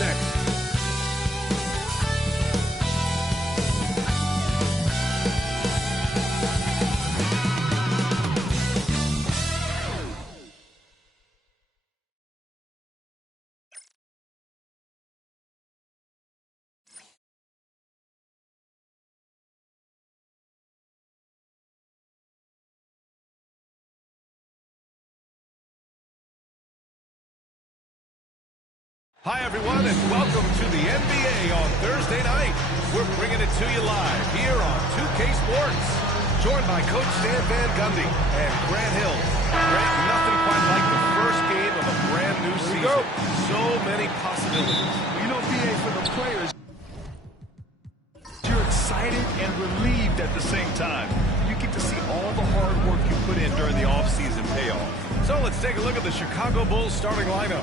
next. Hi, everyone, and welcome to the NBA on Thursday night. We're bringing it to you live here on 2K Sports. Joined by Coach Stan Van Gundy and Grant Hill. Grant, nothing quite like the first game of a brand new season. So many possibilities. You know, BA, for the players, you're excited and relieved at the same time. You get to see all the hard work you put in during the offseason pay off. So let's take a look at the Chicago Bulls starting lineup.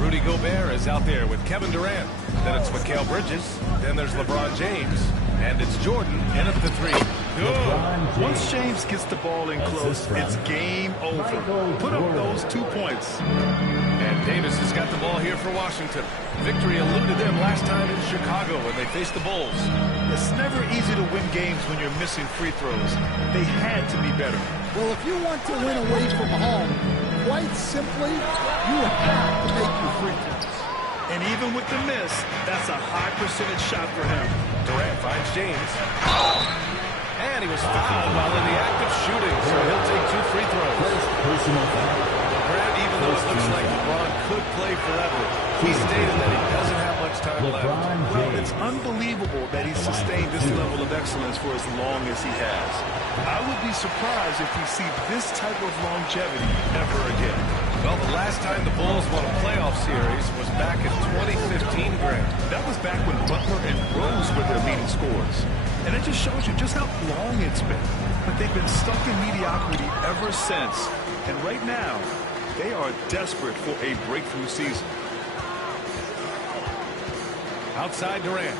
Rudy Gobert is out there with Kevin Durant. Then it's Mikal Bridges. Then there's LeBron James. And it's Jordan in at the three. Good. Once James gets the ball in close, it's game over. Put up those 2 points. And Davis has got the ball here for Washington. Victory eluded them last time in Chicago when they faced the Bulls. It's never easy to win games when you're missing free throws. They had to be better. Well, if you want to win away from home, quite simply, you have to make your free throws. And even with the miss, that's a high percentage shot for him. Durant finds James. And he was fouled while in the act of shooting, so he'll take 2 free throws. Durant, even though it looks like LeBron could play forever, he stated that he doesn't have much time left. Well, it's unbelievable that he's sustained this level of excellence for as long as he has. I would be surprised if we see this type of longevity ever again. Well, the last time the Bulls won a playoff series was back in 2015, Grant. That was back when Butler and Rose were their leading scorers. And it just shows you just how long it's been. But they've been stuck in mediocrity ever since. And right now, they are desperate for a breakthrough season. Outside Durant.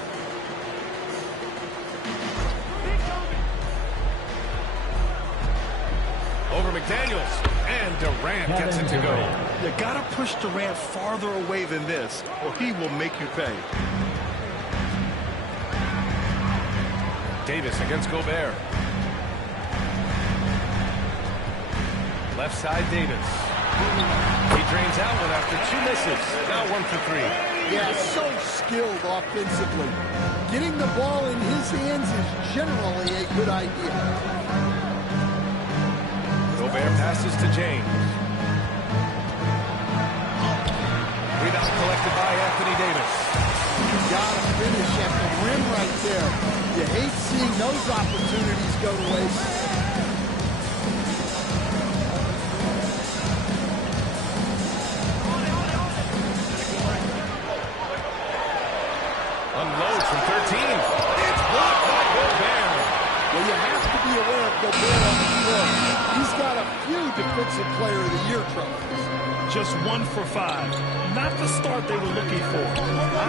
Over McDaniels. And Durant gets it to go. You got to push Durant farther away than this, or he will make you pay. Davis against Gobert. Left side Davis. He drains out one after 2 misses. Now 1 for 3. Yeah, so skilled offensively. Getting the ball in his hands is generally a good idea. Gobert passes to James. Rebound collected by Anthony Davis. You gotta finish at the rim right there. You hate seeing those opportunities go to waste. Unloads from 13. It's blocked by Gobert. Well, you have to be aware of Gobert on the floor. He's got a few Defensive Player of the Year trophies. Just 1 for 5. Not the start they were looking for.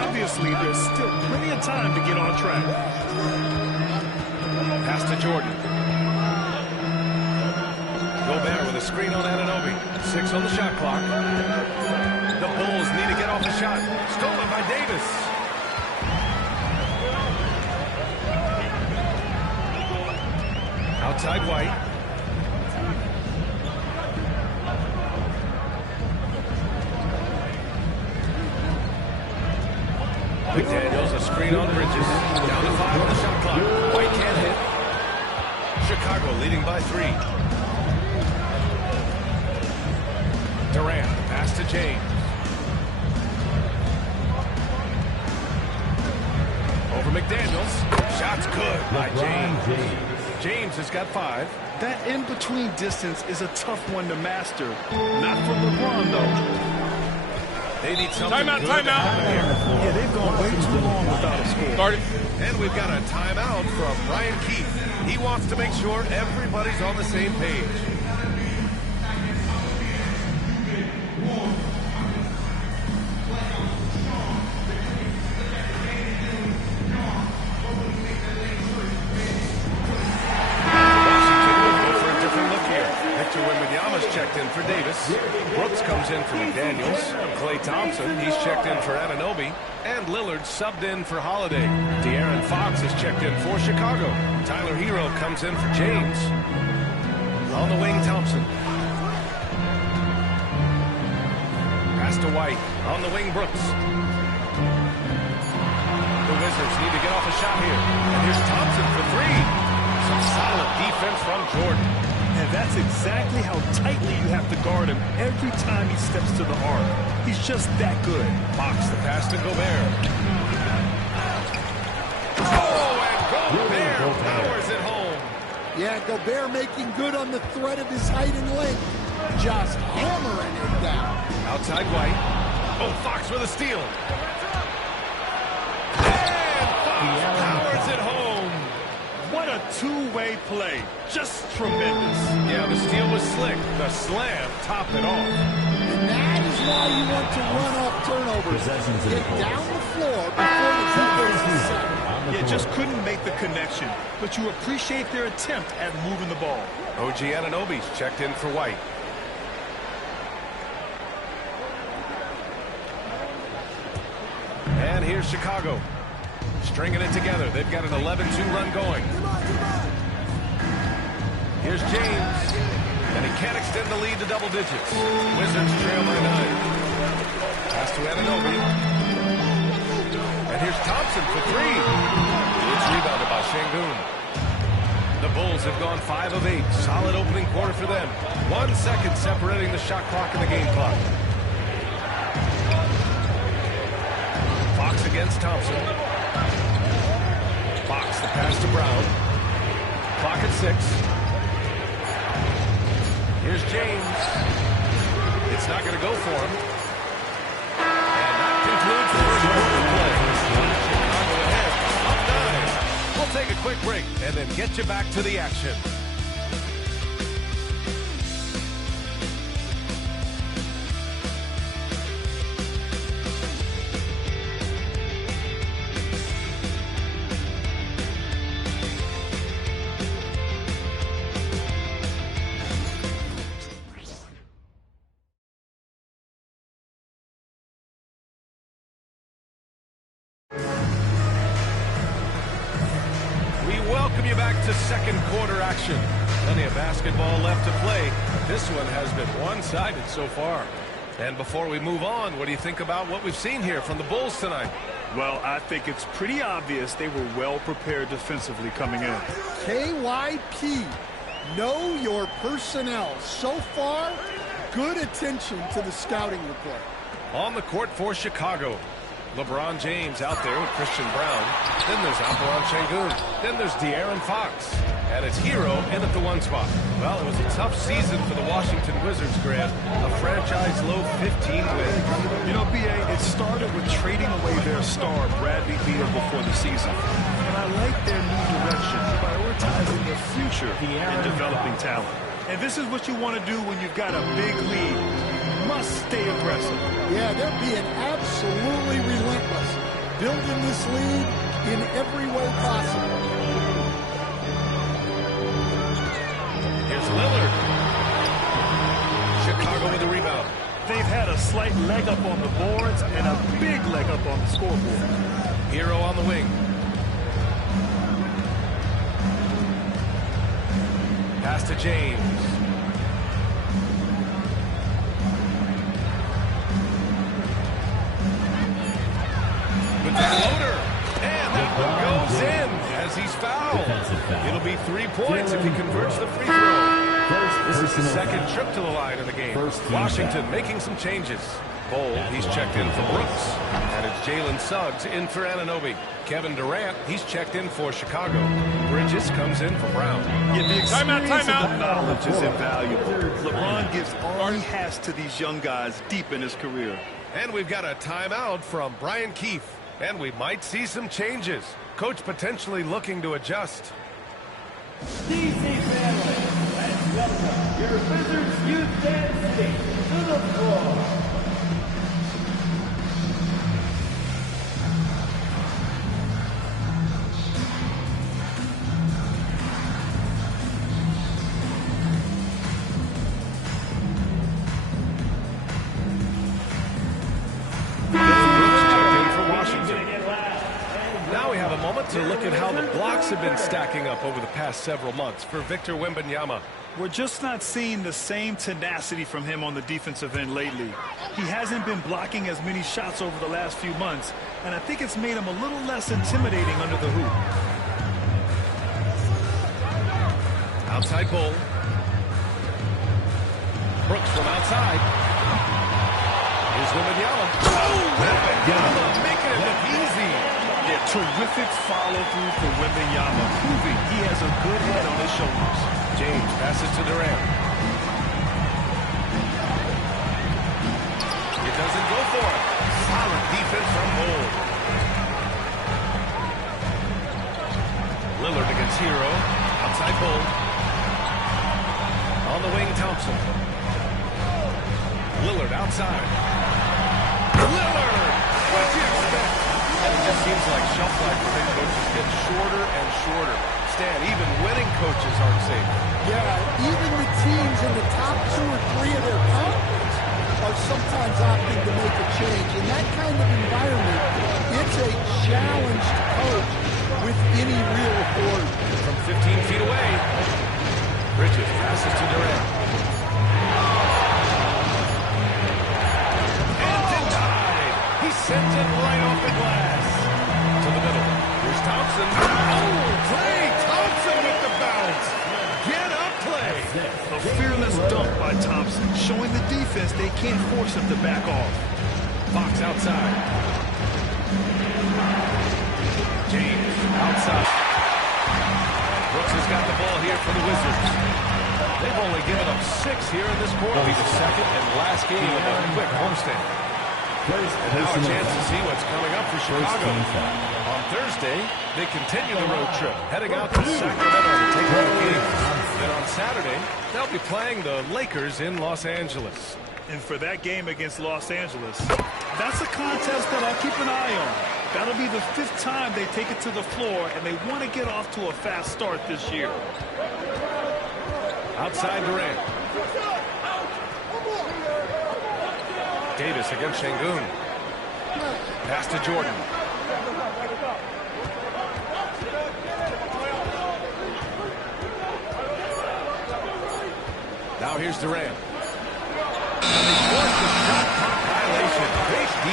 Obviously, there's still plenty of time to get on track. Pass to Jordan. Gobert with a screen on Anunoby. 6 on the shot clock. The Bulls need to get off the shot. Stolen by Davis. Outside White. McDaniels, a screen on Bridges. Down to 5 on the shot clock. White can't hit. Chicago leading by 3. Durant, pass to James. Over McDaniels. Shot's good by James. James has got 5. That in-between distance is a tough one to master. Not for LeBron, though. They need something Timeout, good timeout. to happen here. Yeah, they've gone way too long without a score. Started. And we've got a timeout from Brian Keith. He wants to make sure everybody's on the same page. Washington will go for a different look here. Victor Wembanyama's checked in for Davis. Brooks comes in for McDaniels. Klay Thompson, he's checked in for Anunoby. And Lillard subbed in for Holiday. De'Aaron Fox is checked in for Chicago. Tyler Hero comes in for James. On the wing, Thompson. Pass to White. On the wing, Brooks. The Wizards need to get off a shot here. And here's Thompson for three. Some solid defense from Jordan. And that's exactly how tightly you have to guard him every time he steps to the arc. He's just that good. Fox the pass to Gobert. Oh, and Gobert powers it home. Yeah, Gobert making good on the threat of his height and length. Just hammering it down. Outside White. Oh, Fox with a steal. And Fox powers it home. What a two-way play. Just tremendous. Yeah, the steal was slick. The slam topped it off. And that is why you want to run off turnovers. Get down the floor before the defense is set. Yeah, just couldn't make the connection. But you appreciate their attempt at moving the ball. OG Anunoby's checked in for White. And here's Chicago. Stringing it together. They've got an 11-2 run going. Here's James. And he can't extend the lead to double digits. Wizards trail by 9. Pass to Anunoby. And here's Thompson for three. It's rebounded by Şengün. The Bulls have gone 5 of 8. Solid opening quarter for them. 1 second separating the shot clock and the game clock. Fox against Thompson. Fox the pass to Brown. Clock at 6. Here's James. It's not going to go for him. And that concludes the first quarter of play. Chicago ahead, up 9. We'll take a quick break and then get you back to the action. Welcome you back to second quarter action. Plenty of basketball left to play. This one has been one-sided so far. And before we move on, what do you think about what we've seen here from the Bulls tonight? Well, I think it's pretty obvious they were well prepared defensively coming in. KYP, know your personnel. So far, good attention to the scouting report. On the court for Chicago. LeBron James out there with Christian Brown. Then there's Alperen Şengün. Then there's De'Aaron Fox. And it's Hero in at the 1 spot. Well, it was a tough season for the Washington Wizards, Grant. A franchise-low 15 wins. You know, B.A., it started with trading away their star, Bradley Beal, before the season. And I like their new direction, prioritizing their future and developing talent. And this is what you want to do when you've got a big lead. Must stay aggressive. Yeah, they're being absolutely relentless, building this lead in every way possible. Here's Lillard. Chicago with the rebound. They've had a slight leg up on the boards and a big leg up on the scoreboard. Hero on the wing. Pass to James. With the floater. And that one goes in as he's fouled. It'll be 3 points if he converts the free throw. This is the second trip to the line in the game. Washington making some changes. Bol, he's checked in for Brooks. And it's Jalen Suggs in for Anunoby. Kevin Durant, he's checked in for Chicago. Bridges comes in for Brown. Yeah, the experience and the knowledge is invaluable. LeBron gives all he has to these young guys deep in his career. And we've got a timeout from Brian Keefe. And we might see some changes. Coach potentially looking to adjust. DC family, and welcome your Wizards youth dance team to the floor. want to look at how the blocks have been stacking up over the past several months for Victor Wembanyama. We're just not seeing the same tenacity from him on the defensive end lately. He hasn't been blocking as many shots over the last few months, and I think it's made him a little less intimidating under the hoop. Outside Bull. Brooks from outside. Here's Wembanyama. Oh, Wembanyama making it look easy. Yeah, terrific follow-through for Wembanyama, proving he has a good head on his shoulders. James passes to Durant. It doesn't go for it. Solid defense from Bull. Lillard against Hero. Outside Bull. On the wing, Thompson. Lillard outside. Lillard! What'd you expect? And it just seems like shelf life for head coaches gets shorter and shorter. Stan, even winning coaches aren't safe. Yeah, even the teams in the top 2 or 3 of their conference are sometimes opting to make a change. In that kind of environment, it's a challenge to coach with any real authority. From 15 feet away, Bridges passes to Durant. And denied. He sends it right off the glass. To the middle. Here's Thompson. Oh, Klay Thompson with the bounce. Get up, Klay. A fearless dunk by Thompson, showing the defense they can't force him to back off. Fox outside. James outside. Brooks has got the ball here for the Wizards. They've only given up 6 here in this quarter. It'll be the second and last game of a quick homestand. And now a chance to see what's coming up for Chicago. On Thursday, they continue the road trip, heading out to Sacramento to take on the Kings. Then on Saturday, they'll be playing the Lakers in Los Angeles. And for that game against Los Angeles, that's a contest that I'll keep an eye on. That'll be the 5th time they take it to the floor, and they want to get off to a fast start this year. Outside Durant. Davis against Şengün. Pass to Jordan. Now here's Durant. And they forced the shot clock violation. Great D.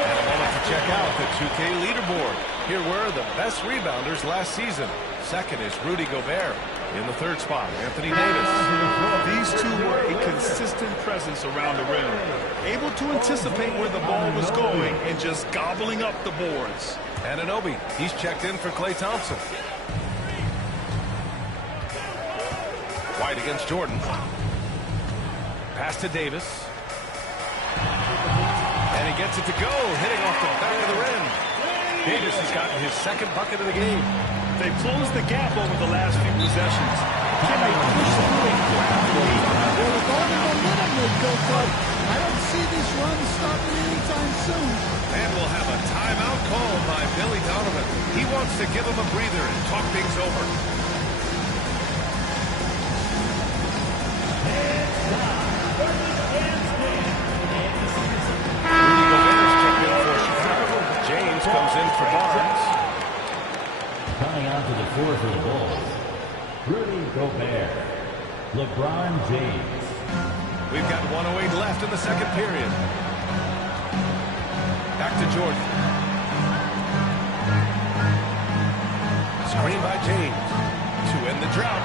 And a moment to check out the 2K leaderboard. Here were the best rebounders last season. Second is Rudy Gobert. In the 3rd spot, Anthony Davis. These two were a consistent presence around the rim, able to anticipate where the ball was going and just gobbling up the boards. Anunoby, he's checked in for Klay Thompson. White against Jordan. Pass to Davis. And he gets it to go, hitting off the back of the rim. Davis has gotten his 2nd bucket of the game. They've closed the gap over the last few possessions. Can they push through and grab the lead? Well, with all the momentum they built up, I don't see this run stopping anytime soon. And we'll have a timeout called by Billy Donovan. He wants to give him a breather and talk things over. Rudy Gobert's checked in for Chicago. James comes in for Barnes. Coming out to the floor for the Bulls, Rudy Gobert, LeBron James. We've got 1:08 left in the 2nd period. Back to Jordan. Screen by James to end the drought.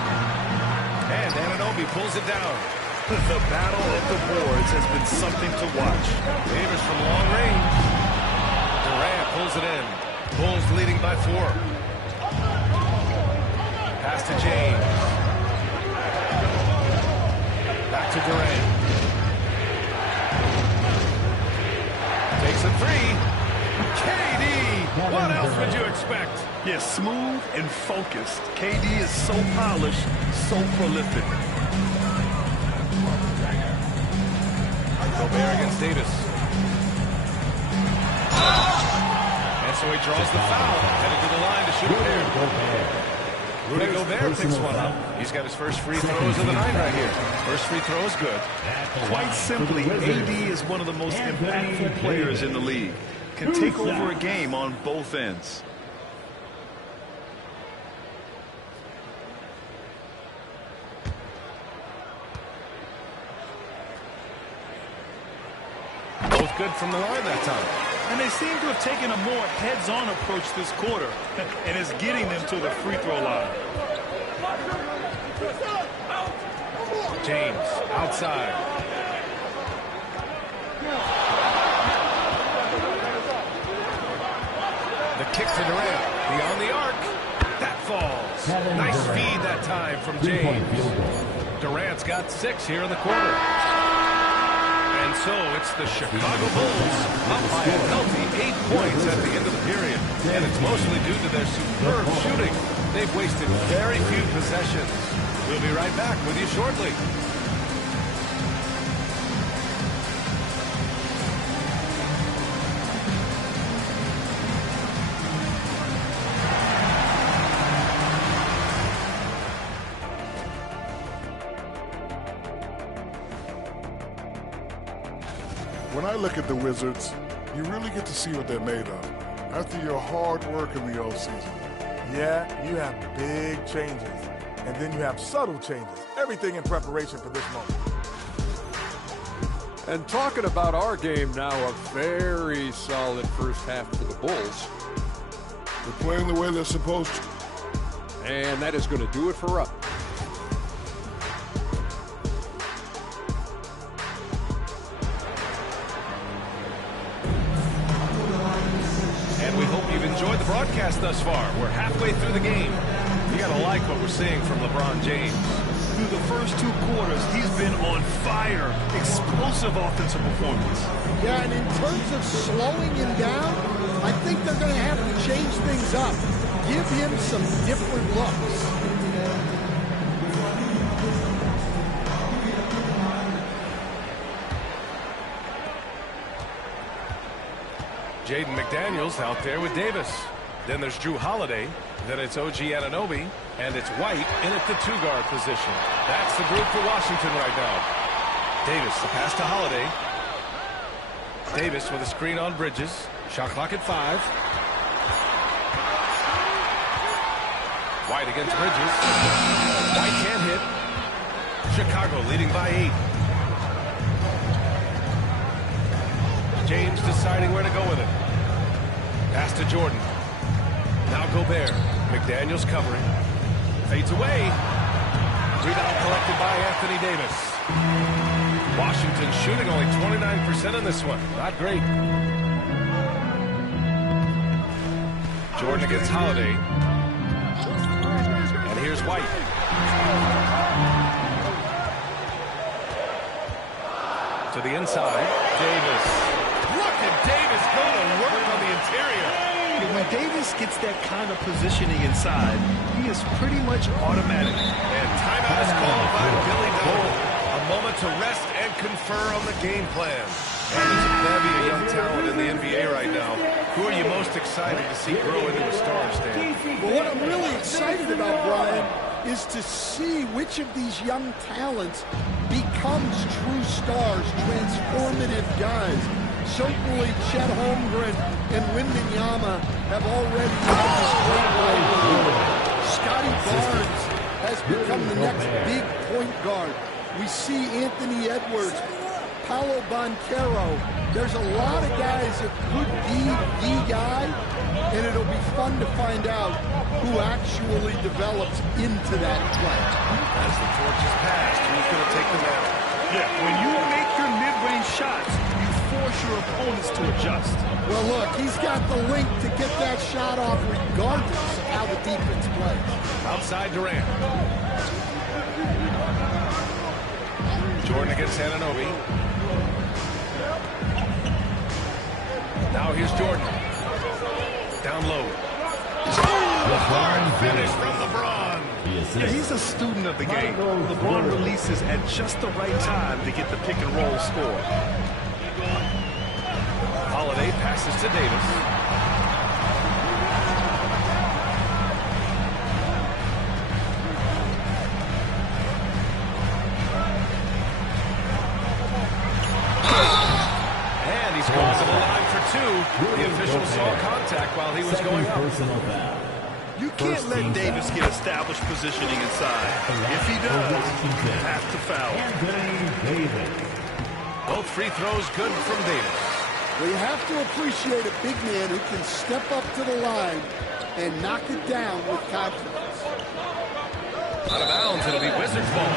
And Anunoby pulls it down. The battle of the boards has been something to watch. Davis from long range. Durant pulls it in. Bulls leading by 4. Pass to James. Back to Durant. Takes a 3. KD! What else would you expect? Yes, smooth and focused. KD is so polished, so prolific. Gobert against Davis. And so he draws the foul. Headed to the line to shoot a pair. Rudy Gobert picks one up. He's got his first free throws of the night right here. First free throw is good. Quite simply, AD is one of the most impactful players in the league. Can take over a game on both ends. good from the line that time. And they seem to have taken a more heads-on approach this quarter, and it's getting them to the free throw line. James, outside. The kick to Durant, beyond the arc. That falls. Nice feed that time from James. Durant's got 6 here in the quarter. And so it's the Chicago Bulls up by a healthy 8 points at the end of the period. And it's mostly due to their superb shooting. They've wasted very few possessions. We'll be right back with you shortly. When I look at the Wizards, you really get to see what they're made of after your hard work in the offseason. Yeah, you have big changes, and then you have subtle changes. Everything in preparation for this moment. And talking about our game now, a very solid first half for the Bulls. They're playing the way they're supposed to. And that is going to do it for us. Enjoyed the broadcast thus far. We're halfway through the game. You gotta like what we're seeing from LeBron James. Through the first 2 quarters, he's been on fire. Explosive offensive performance. Yeah, and in terms of slowing him down, I think they're going to have to change things up. Give him some different looks. Jaden McDaniels out there with Davis. Then there's Drew Holiday. Then it's OG Anunoby. And it's White in at the 2-guard position. That's the group for Washington right now. Davis, the pass to Holiday. Davis with a screen on Bridges. Shot clock at 5. White against Bridges. White can't hit. Chicago leading by 8. James deciding where to go with it. Pass to Jordan. Now Gobert. McDaniels covering. Fades away. Rebound collected by Anthony Davis. Washington shooting only 29% in this one. Not great. Jordan against Holiday. And here's White. To the inside. Davis. Look at Davis go to work on the interior. When Davis gets that kind of positioning inside, he is pretty much automatic. And timeout is called by Billy Donovan. A moment to rest and confer on the game plan. And there's a bevy of young talent in the NBA right now. Who are you most excited to see grow into a star, Stan? Well, what I'm really excited about, Brian, is to see which of these young talents becomes true stars, transformative guys. Certainly, Chet Holmgren and Wembanyama have already had this great role. Scotty Barnes has become the next big point guard. We see Anthony Edwards, Paolo Banchero. There's a lot of guys that could be the guy, and it'll be fun to find out who actually develops into that play. As the torch is passed, who's going to take the mantle? Yeah, when you make your mid-range shots, you force your opponents to adjust. Well, look, he's got the link to get that shot off regardless of how the defense plays. Outside Durant. Jordan against Anunoby. Now here's Jordan. Down low. Hard finish from LeBron. Yeah, he's a student of the game. LeBron releases at just the right time to get the pick and roll score. Holiday passes to Davis. And he's gone to the line for 2. The official saw contact while he was going up. You can't let Davis get established positioning inside. If he does, you have to foul. Both free throws good from Davis. Well, you have to appreciate a big man who can step up to the line and knock it down with confidence. Out of bounds, it'll be Wizards ball.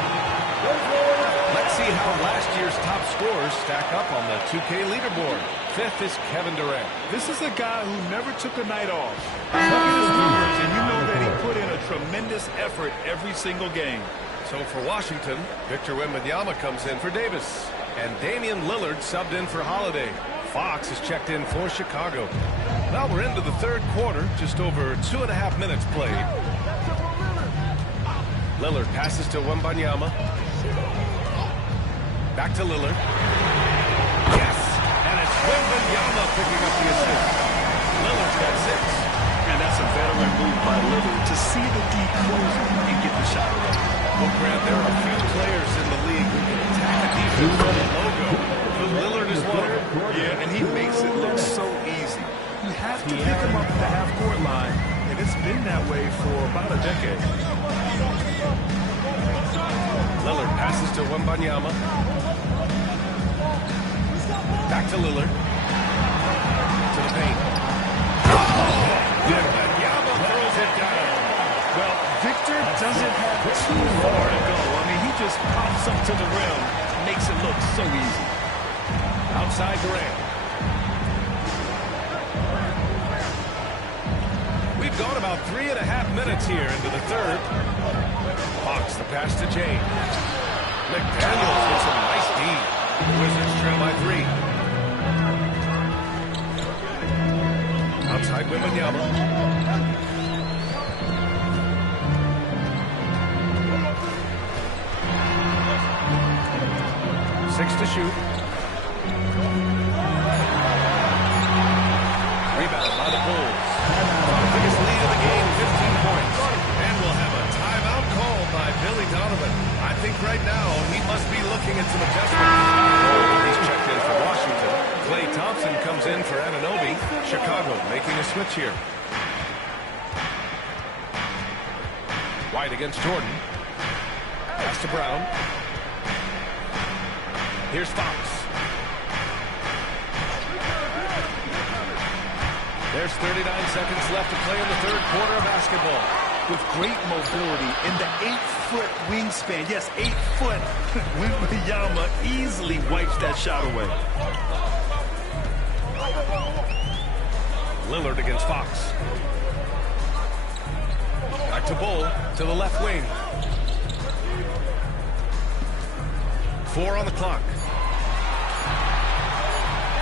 Let's see how last year's top scorers stack up on the 2K leaderboard. Fifth is Kevin Durant. This is a guy who never took a night off. Look at his numbers, and you know that he put in a tremendous effort every single game. So for Washington, Victor Wembanyama comes in for Davis. And Damian Lillard subbed in for Holiday. Fox is checked in for Chicago. Now we're into the third quarter, just over 2.5 minutes played. Lillard passes to Wembanyama. Back to Lillard. Yes! And it's Wembanyama picking up the assist. Lillard's got 6. And that's a veteran move by Lillard to see the deep closer and get the shot away. Well, Grant, there are a few players in the league who can attack a defense from the logo. But Lillard is one of them. Yeah, and he makes it look so easy. You have to pick him up at the half-court line, and it's been that way for about a decade. Lillard passes to Wembanyama. Back to Lillard. To the paint. Wembanyama throws it down. Well, Victor doesn't have too far to go. I mean, he just pops up to the rim, makes it look so easy. Outside Durant. We've gone about 3.5 minutes here into the third. Fox the pass to James. McDaniels hits a nice D. The Wizards trail by 3. Outside Wembanyama. 6 to shoot. Rebound by the Bulls. Biggest lead of the game, 15 points. And we'll have a timeout called by Billy Donovan. I think right now he must be looking at some adjustments. He's checked in for Washington. Klay Thompson comes in for Anunoby. Chicago making a switch here. White against Jordan. Pass to Brown. Here's Fox. There's 39 seconds left to play in the third quarter of basketball. With great mobility in the 8-foot wingspan. Yes, 8 foot. Wembanyama easily wipes that shot away. Lillard against Fox. Back to Bull to the left wing. 4 on the clock.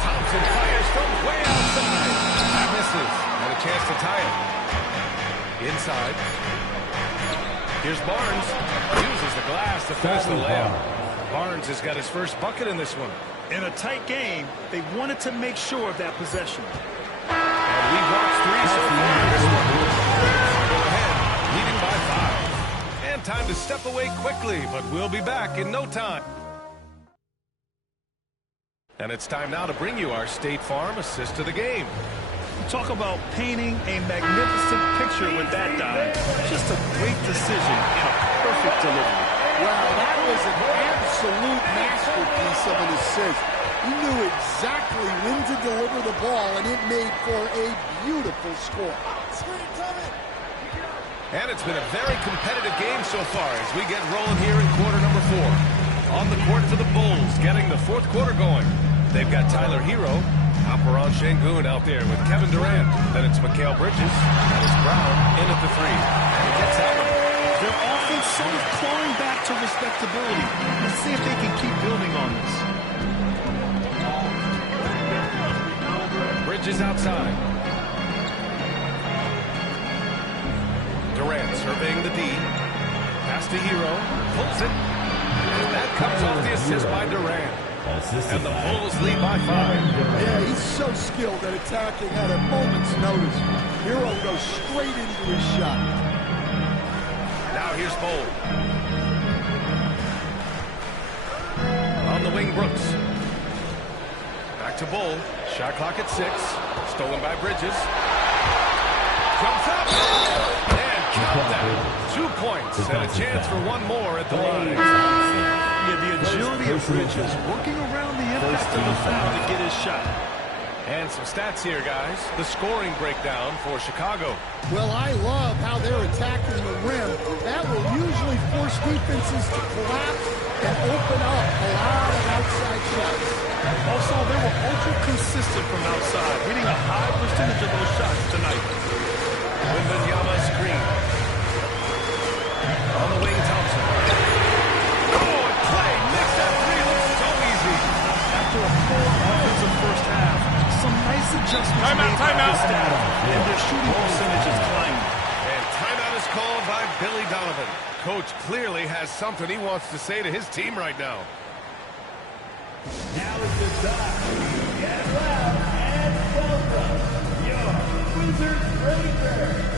Thompson fires from way outside. That misses. And a chance to tie it. Inside. Here's Barnes. Uses the glass to finish the layup. Barnes has got his first bucket in this one. In a tight game, they wanted to make sure of that possession. And we've watched 3 so far in this one. Go ahead, leading by 5. And time to step away quickly, but we'll be back in no time. And it's time now to bring you our State Farm assist of the game. Talk about painting a magnificent picture with that dive. Just a great decision and a perfect delivery. Wow, that was an absolute masterpiece of an assist. He knew exactly when to deliver the ball, and it made for a beautiful score. And it's been a very competitive game so far as we get rolling here in quarter number 4. On the court for the Bulls, getting the fourth quarter going. They've got Tyler Hero, Alperon Şengün out there with Kevin Durant. Then it's Mikal Bridges. And it's Brown in at the 3. And he gets that one. Their offense sort of clawing back to respectability. Let's see if they can keep building on this. Bridges outside. Durant surveying the D. Pass to Hero. Pulls it. And that comes off the assist by Durant. And the Bulls lead by 5. Yeah, he's so skilled at attacking at a moment's notice. Hero goes straight into his shot. Now here's Bull. On the wing, Brooks. Back to Bull. Shot clock at 6. Stolen by Bridges. Jumps up. And count that. 2 points and a chance for one more at the line. Yeah, the agility of Bridges working around the impact of the foul to get his shot. And some stats here, guys. The scoring breakdown for Chicago. Well, I love how they're attacking the rim. That will usually force defenses to collapse and open up a lot of outside shots. Also, they were ultra consistent from outside, hitting a high percentage of those shots tonight. Wembanyama screen. On the wing, Thompson. Oh, and Clay makes that three look so easy. After a poor offensive first half, some nice adjustments made by the staff, and their shooting percentage is climbing. And timeout is called by Billy Donovan. Coach clearly has something he wants to say to his team right now. Now is the time to get loud and welcome your Wizards Breakers.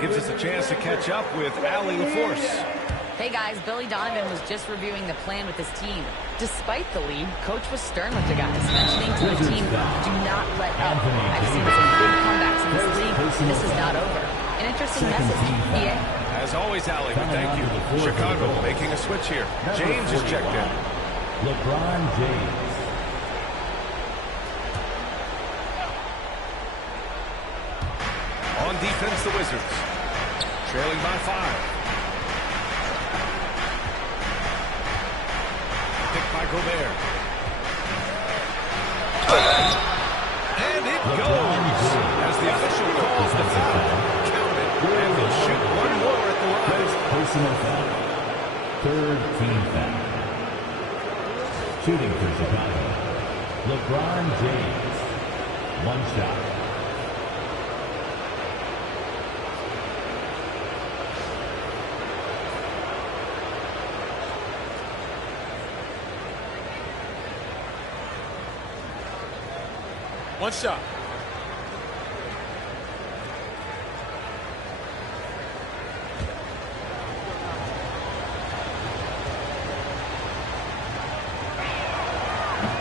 Gives us a chance to catch up with Allie LaForce. Hey guys, Billy Donovan was just reviewing the plan with his team. Despite the lead, Coach was stern with the guys, mentioning to the team, do not let up. I've seen some big comebacks in this league. This is not over. An interesting message. EA? As always, Allie, we thank you. Chicago making a switch here. James is checked in. LeBron James. On defense, the Wizards. Trailing by 5. Picked by Gobert. And it goes as the official calls the foul. Count it, and he'll shoot one more at the line. Personal foul. Third team foul. Shooting for Chicago. LeBron James. One shot. One shot.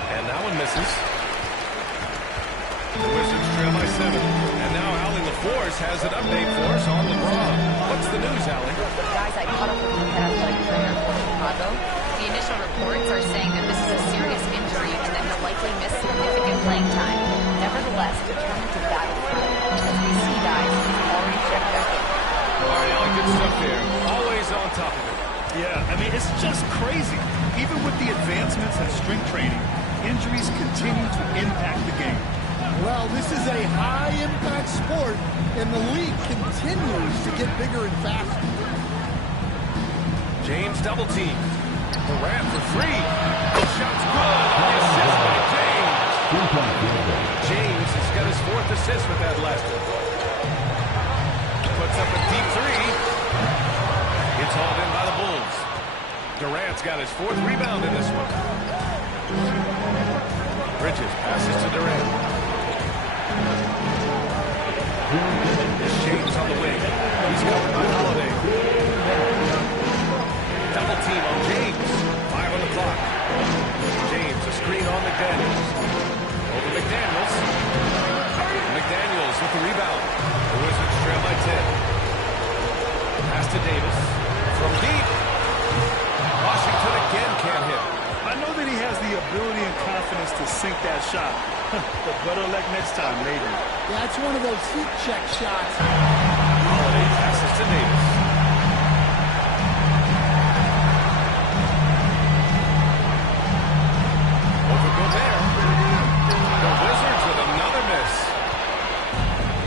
And that one misses. The Wizards trail by 7. And now Allie LaForce has an update for us on LeBron. What's the news, Allie? Guys, I caught up with the head athletic trainer for Chicago. The initial reports are saying that this is a serious injury and that he'll likely miss significant playing time. Nevertheless, determined to battle through it. As we see, guys, he's already checked back in. All right, Allie, good stuff there. Always on top of it. Yeah, I mean, it's just crazy. Even with the advancements in strength training, injuries continue to impact the game. Well, this is a high-impact sport, and the league continues to get bigger and faster. James double team. Durant for 3. The shot's good. The assist by James. James has got his 4th assist with that last one. Puts up a deep 3. It's hauled in by the Bulls. Durant's got his 4th rebound in this one. Bridges passes to Durant. This James on the wing. He's covered by Holiday. Double team on James. 5 on the clock. James, a screen on McDaniels. Over McDaniels. McDaniels with the rebound. The Wizards trail by 10. Pass to Davis. From deep. Washington again can't hit. I know that he has the ability and confidence to sink that shot. But better luck next time, maybe. That's one of those heat check shots. Holiday passes to Davis. Over Gobert. The Wizards with another miss.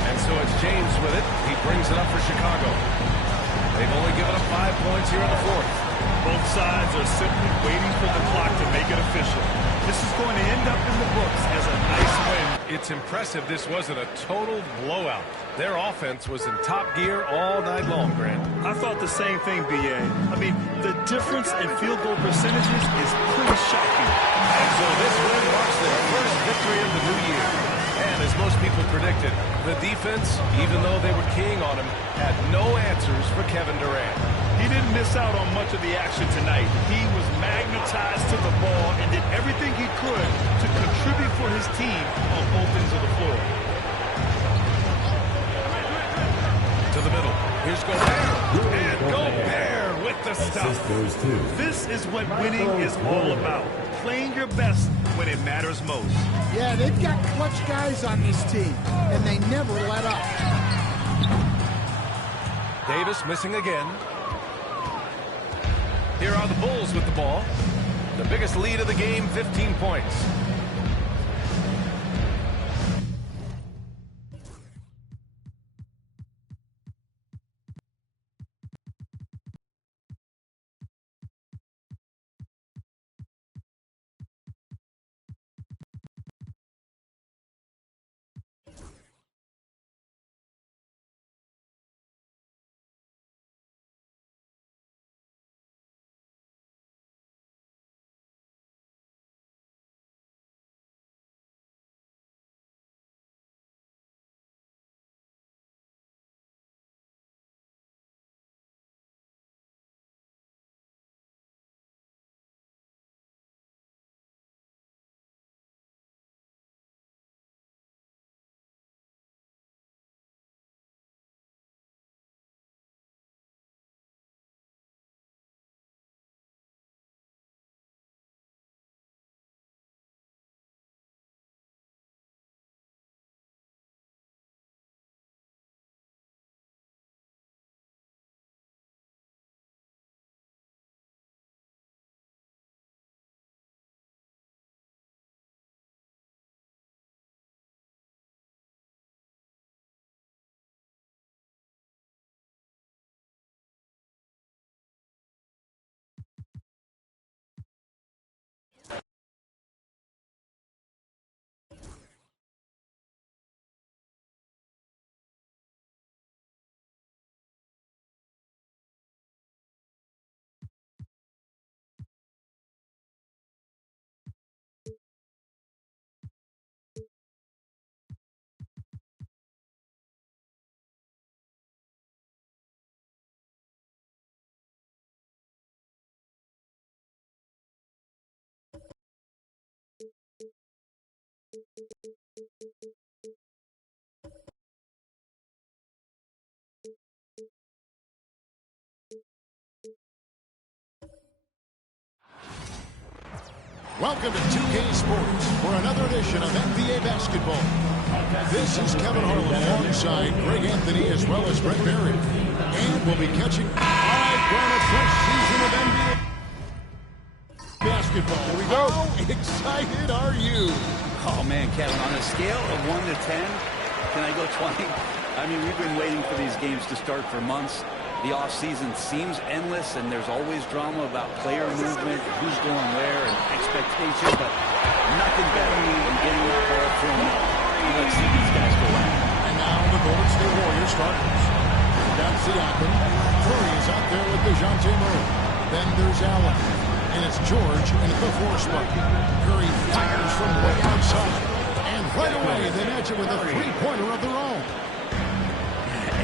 And so it's James with it. He brings it up for Chicago. They've only given up 5 points here in the 4th. Both sides are simply waiting for the clock to make it official. This is going to end up in the books as a nice win. It's impressive this wasn't a total blowout. Their offense was in top gear all night long, Grant. I thought the same thing, B.A. I mean, the difference in field goal percentages is pretty shocking. And so this win marks their first victory of the new year. And as most people predicted, the defense, even though they were keying on him, had no answers for Kevin Durant. He He didn't miss out on much of the action tonight. He was magnetized to the ball and did everything he could to contribute for his team on both ends of the floor. To the middle. Here's Gobert. And Gobert with the stuff. This is what winning is all about. Playing your best when it matters most. Yeah, they've got clutch guys on this team, and they never let up. Davis missing again. Here are the Bulls with the ball. The biggest lead of the game, 15 points. Welcome to 2K Sports for another edition of NBA basketball. This is Kevin Harlan alongside Greg Anthony as well as Brett Berry. And we'll be catching a fresh season of NBA basketball. Here we go. How excited are you? Oh, man, Kevin, on a scale of 1 to 10, can I go 20? I mean, we've been waiting for these games to start for months. The offseason seems endless, and there's always drama about player movement, who's going where, and expectation, but nothing better than getting that ball from let's see these guys go out. And now the Golden State Warriors starters. Down Siakam. Curry is out there with DeJounte Murray. Then there's Allen. And it's George in the 4 spot. Curry fires from way outside. And right away, they match it with a three-pointer of their own.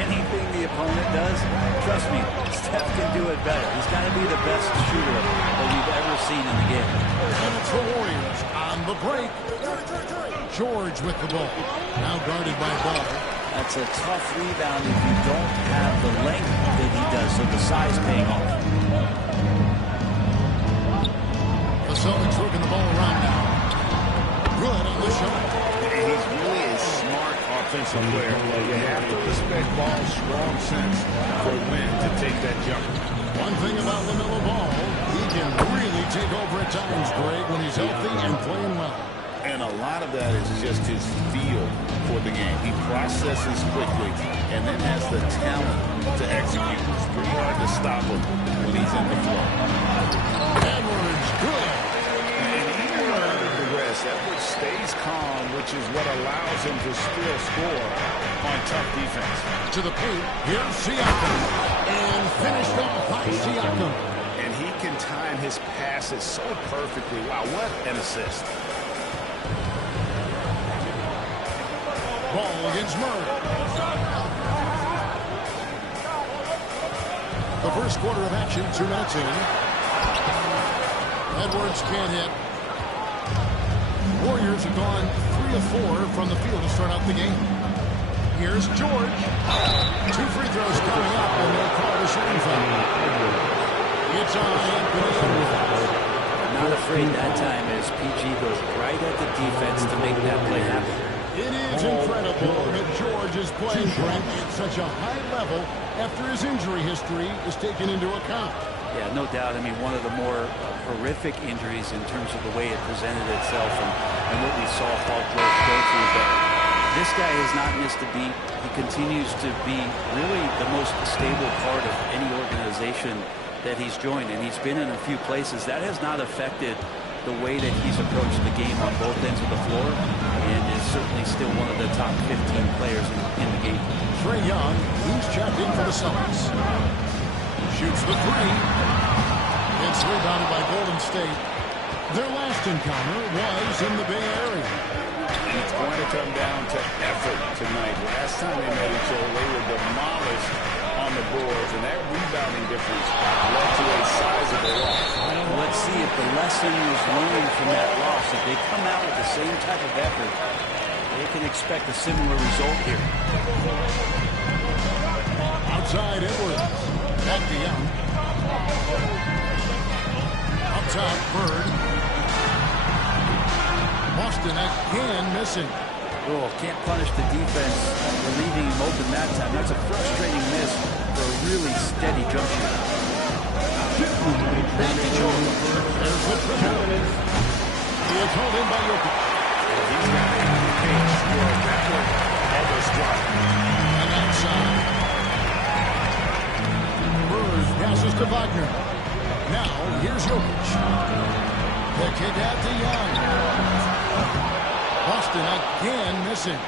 Anything the opponent does, trust me, Steph can do it better. He's got to be the best shooter that we've ever seen in the game. And it's the Warriors on the break. George with the ball. Now guarded by Ball. That's a tough rebound if you don't have the length that he does, so the size paying off. The Celtics working the ball around now. Good on the shot. He's really a smart offensive player. You have to respect Ball's strong sense for when to take that jump. One thing about LaMelo Ball, he can really take over at times, Greg, when he's healthy and playing well. And a lot of that is just his feel for the game. He processes quickly and then has the talent to execute. It's pretty hard to stop him when he's in the flow. Edwards, good. And even under duress, Edwards stays calm, which is what allows him to still score on tough defense. To the paint, here's Siakam. And finished off by Siakam. And he can time his passes so perfectly. Wow, what an assist. Ball against Murray. The first quarter of action, 2 minutes in. Edwards can't hit. Warriors have gone 3 of 4 from the field to start out the game. Here's George. 2 free throws coming up, and they'll call the shooting foul. It's on Anthony Edwards. Not afraid that time as PG goes right at the defense to make that play happen. It is incredible that George is playing at such a high level after his injury history is taken into account. Yeah, no doubt. I mean, one of the more horrific injuries in terms of the way it presented itself and what we saw Paul George go through. But this guy has not missed a beat. He continues to be really the most stable part of any organization that he's joined, and he's been in a few places. That has not affected the way that he's approached the game on both ends of the floor, and is certainly still one of the top 15 players in the game. Trae Young, who's checked in for the Celtics, shoots the 3. It's rebounded by Golden State. Their last encounter was in the Bay Area. It's going to come down to effort tonight. Last time they met each other, they were demolished on the boards, and that rebounding difference led to a sizable loss. Let's see if the lesson was learned from that loss. If they come out with the same type of effort, they can expect a similar result here. Outside Edwards. Back to Young. Up top, Bird. Boston again missing. Oh, can't punish the defense for leaving him open that time. That's a frustrating miss for a really steady jump shot. There's the triple. He is held in by Jokic. He's got a pace for that one. Almost dropped. And outside. Bird passes to Wagner. Now, here's Jokic. The kick out to Young. Boston again missing.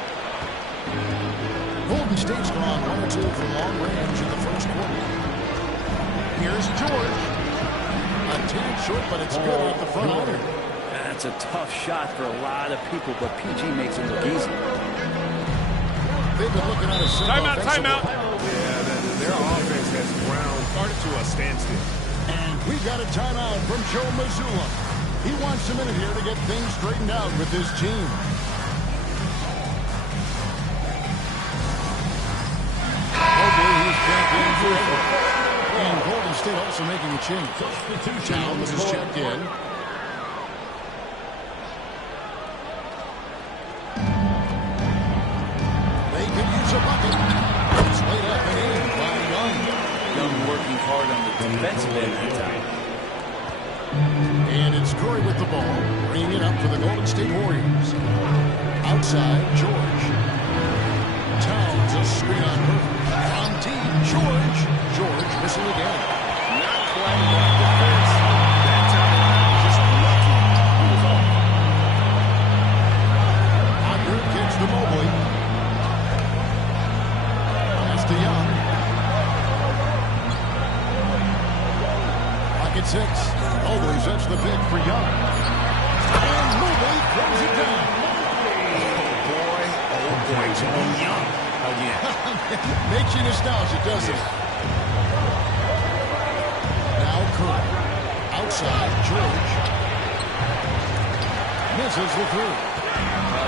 Golden State's gone 1 or 2 from long range in the first quarter. Here's George. A tad short, but it's good at the front iron. That's a tough shot for a lot of people, but PG makes it look easy. They've been looking at a timeout. Yeah, their offense has ground started to a standstill. And we've got a timeout from Joe Mazzulla. He wants a minute here to get things straightened out with his team. Hopefully he's checked in for Edwards. And Golden State also making a change. Towns is checked in. They could use a bucket. It's laid up and in by Young. Young working hard on the defensive end that time. And it's Curry with the ball, bringing it up for the Golden State Warriors. Outside, George. Towns a screen on Murphy. On team, George. George missing again. Not quite enough defense. That time around, just lucky he was off. Wagner kicks to Mobley. Pass to Young. Pocket 6. Mobley sets the pick for Young. And Mobley throws it down. Oh boy, Jimmy Young again. Makes you nostalgic, doesn't it? Now Curry. Outside, George. Misses the 3.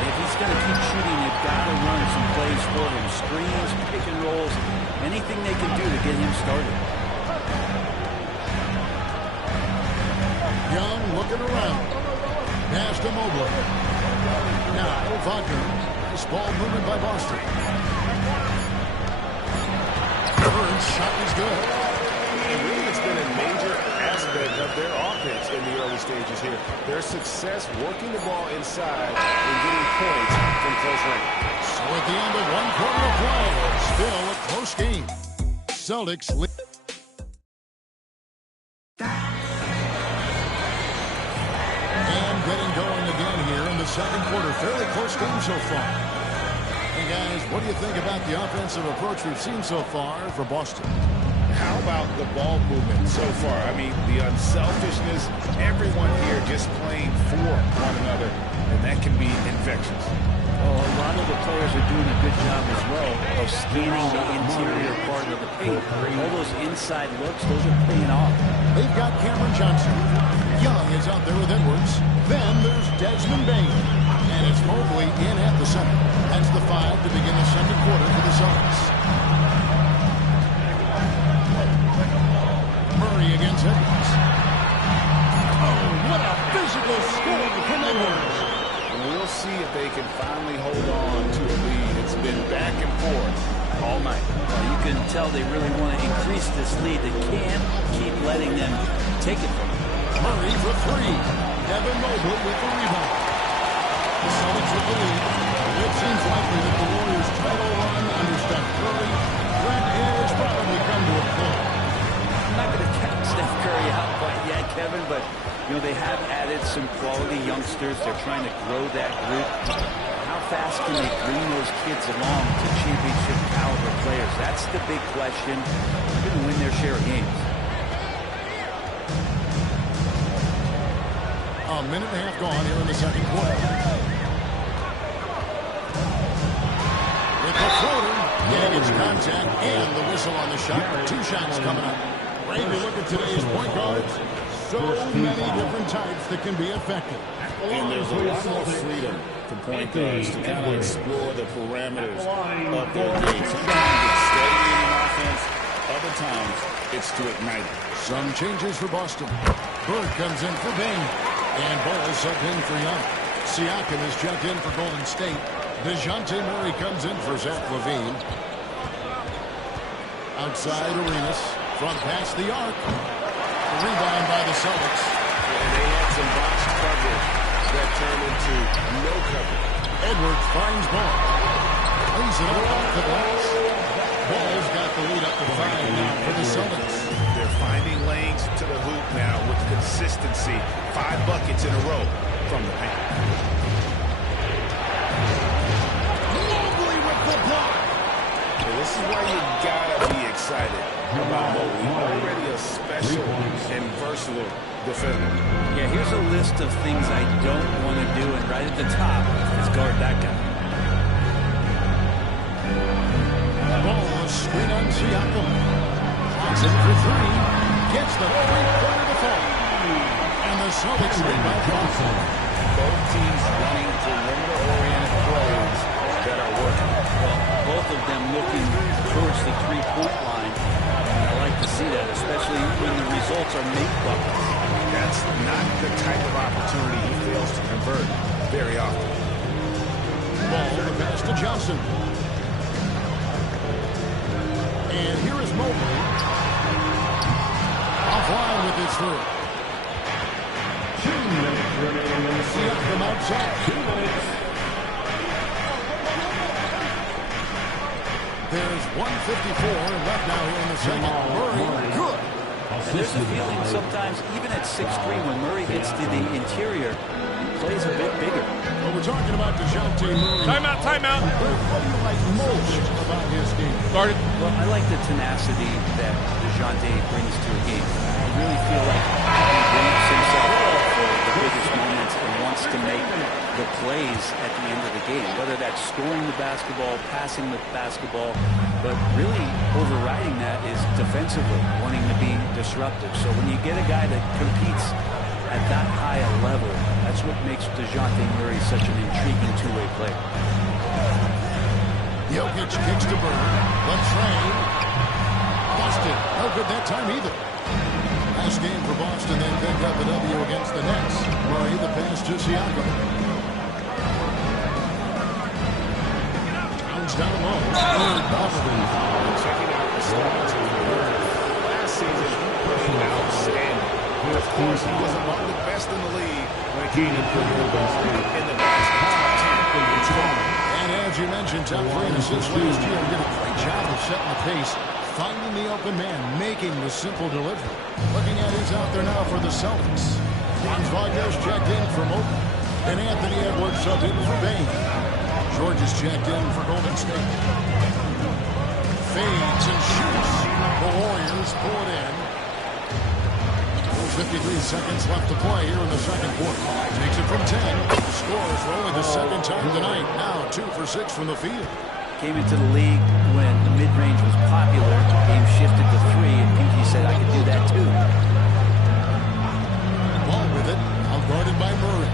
If he's going to keep shooting, they've got to run some plays for him. Screens, pick and rolls, anything they can do to get him started. Young looking around. Pass to Mobley. Now, Wagner. Nice ball movement by Boston. Bird's shot is good. And really, it's been a major aspect of their offense in the early stages here. Their success working the ball inside and getting points from close range. So at the end of 1 quarter of play, still a close game. Celtics lead. Getting going again here in the second quarter. Fairly close game so far. Hey, guys, what do you think about the offensive approach we've seen so far for Boston? How about the ball movement so far? I mean, the unselfishness, everyone here just playing for one another, and that can be infectious. Well, a lot of the players are doing a good job as well of scanning the interior part of the paint. All those inside looks, those are paying off. They've got Cameron Johnson. Young is out there with Edwards. Then there's Desmond Bain. And it's Mobley in at the center. That's the 5 to begin the second quarter for the Celtics. Murray against Edwards. Oh, what a physical score from Edwards. We'll see if they can finally hold on to a lead. It's been back and forth all night. Well, you can tell they really want to increase this lead. They can't keep letting them take it from them. Murray for 3. Devin Mobley with the rebound. The Celtics with the lead. It seems likely that the Warriors' title run under Steph Curry has probably come to a close. I'm not going to count Steph Curry out quite yet, Kevin, but you know, they have added some quality youngsters. They're trying to grow that group. How fast can they bring those kids along to championship caliber players? That's the big question. They're going to win their share of games. A minute and a half gone here in the second quarter. With the floater, damage contact, and the whistle on the shot. 2 shots coming up. Brave, you look at today's point guards. So many different types that can be effective. And there's a lot more freedom for point guards to kind of explore the parameters of their game. Sometimes it's steadying an offense. Other times, it's to ignite it. Some changes for Boston. Bird comes in for Bain. And Ball subbed in for Young. Siakam is checked in for Golden State. DeJounte Murray comes in for Zach LaVine. Outside Arenas. Front past the arc. Rebound by the Celtics. And they had some box coverage that turned into no coverage. Edwards finds Ball. Lays it up off the glass. Ball's got the lead up to 5 now for the Celtics. They're finding lanes to the hoop now with consistency. 5 buckets in a row from the paint. Mobley with the block. Well, this is why you gotta be excited about Mobley. Already a special and versatile defender. Yeah, here's a list of things I don't want to do, and right at the top is guard that guy. Ball, a screen on Siakam. Clocks in for 3. Gets the 3-pointer to fall. And the Celtics lead by 5. Both teams running perimeter-oriented plays that are working. Well, both of them looking towards the 3-point line. I like to see that, especially when the results are make buckets. That's not the type of opportunity he fails to convert very often. Ball, the pass to Johnson. And here is Mobley. Offline with his through. 2 minutes remaining. Siakam outside. 2 minutes. There's 1:54 left now here in the second. Murray, good. And there's a feeling sometimes, even at 6'3", when Murray hits to the interior, he plays a bit bigger. Well, we're talking about DeJounte Murray. Timeout, timeout. What do you like most about his game? Started. Well, I like the tenacity that DeJounte brings to a game. I really feel like he ramps himself up for the biggest moments and wants to make the plays at the end of the game, whether that's scoring the basketball, passing the basketball, but really overriding that is defensively wanting to be disruptive. So when you get a guy that competes at that high a level, that's what makes DeJounte Murray such an intriguing two-way player. Jokic kicks to Bird. The train. Busted. No good that time either. Last game for Boston, they picked up a W against the Nets. Murray, the pass to Siakam. Jones down low. Boston. Checking out the stats of Bird. Last season, he played outstanding. Of course, he was among the best in the league when it came to in the basketball top 10. And as you mentioned, top 3 in assists last year. He did a great job of setting the pace, finding the open man, making the simple delivery. Looking at who's out there now for the Celtics. Franz Wagner's checked in for Mobley. And Anthony Edwards subbed in for Bain. George is checked in for Golden State. Fades and shoots. Warriors pull it in. 53 seconds left to play here in the second quarter. Takes it from 10. Scores for only the second time tonight. Now 2 for 6 from the field. Came into the league when the mid-range was popular. Game shifted to 3, and PG said, I could do that too. Ball with it. Outguarded by Murray.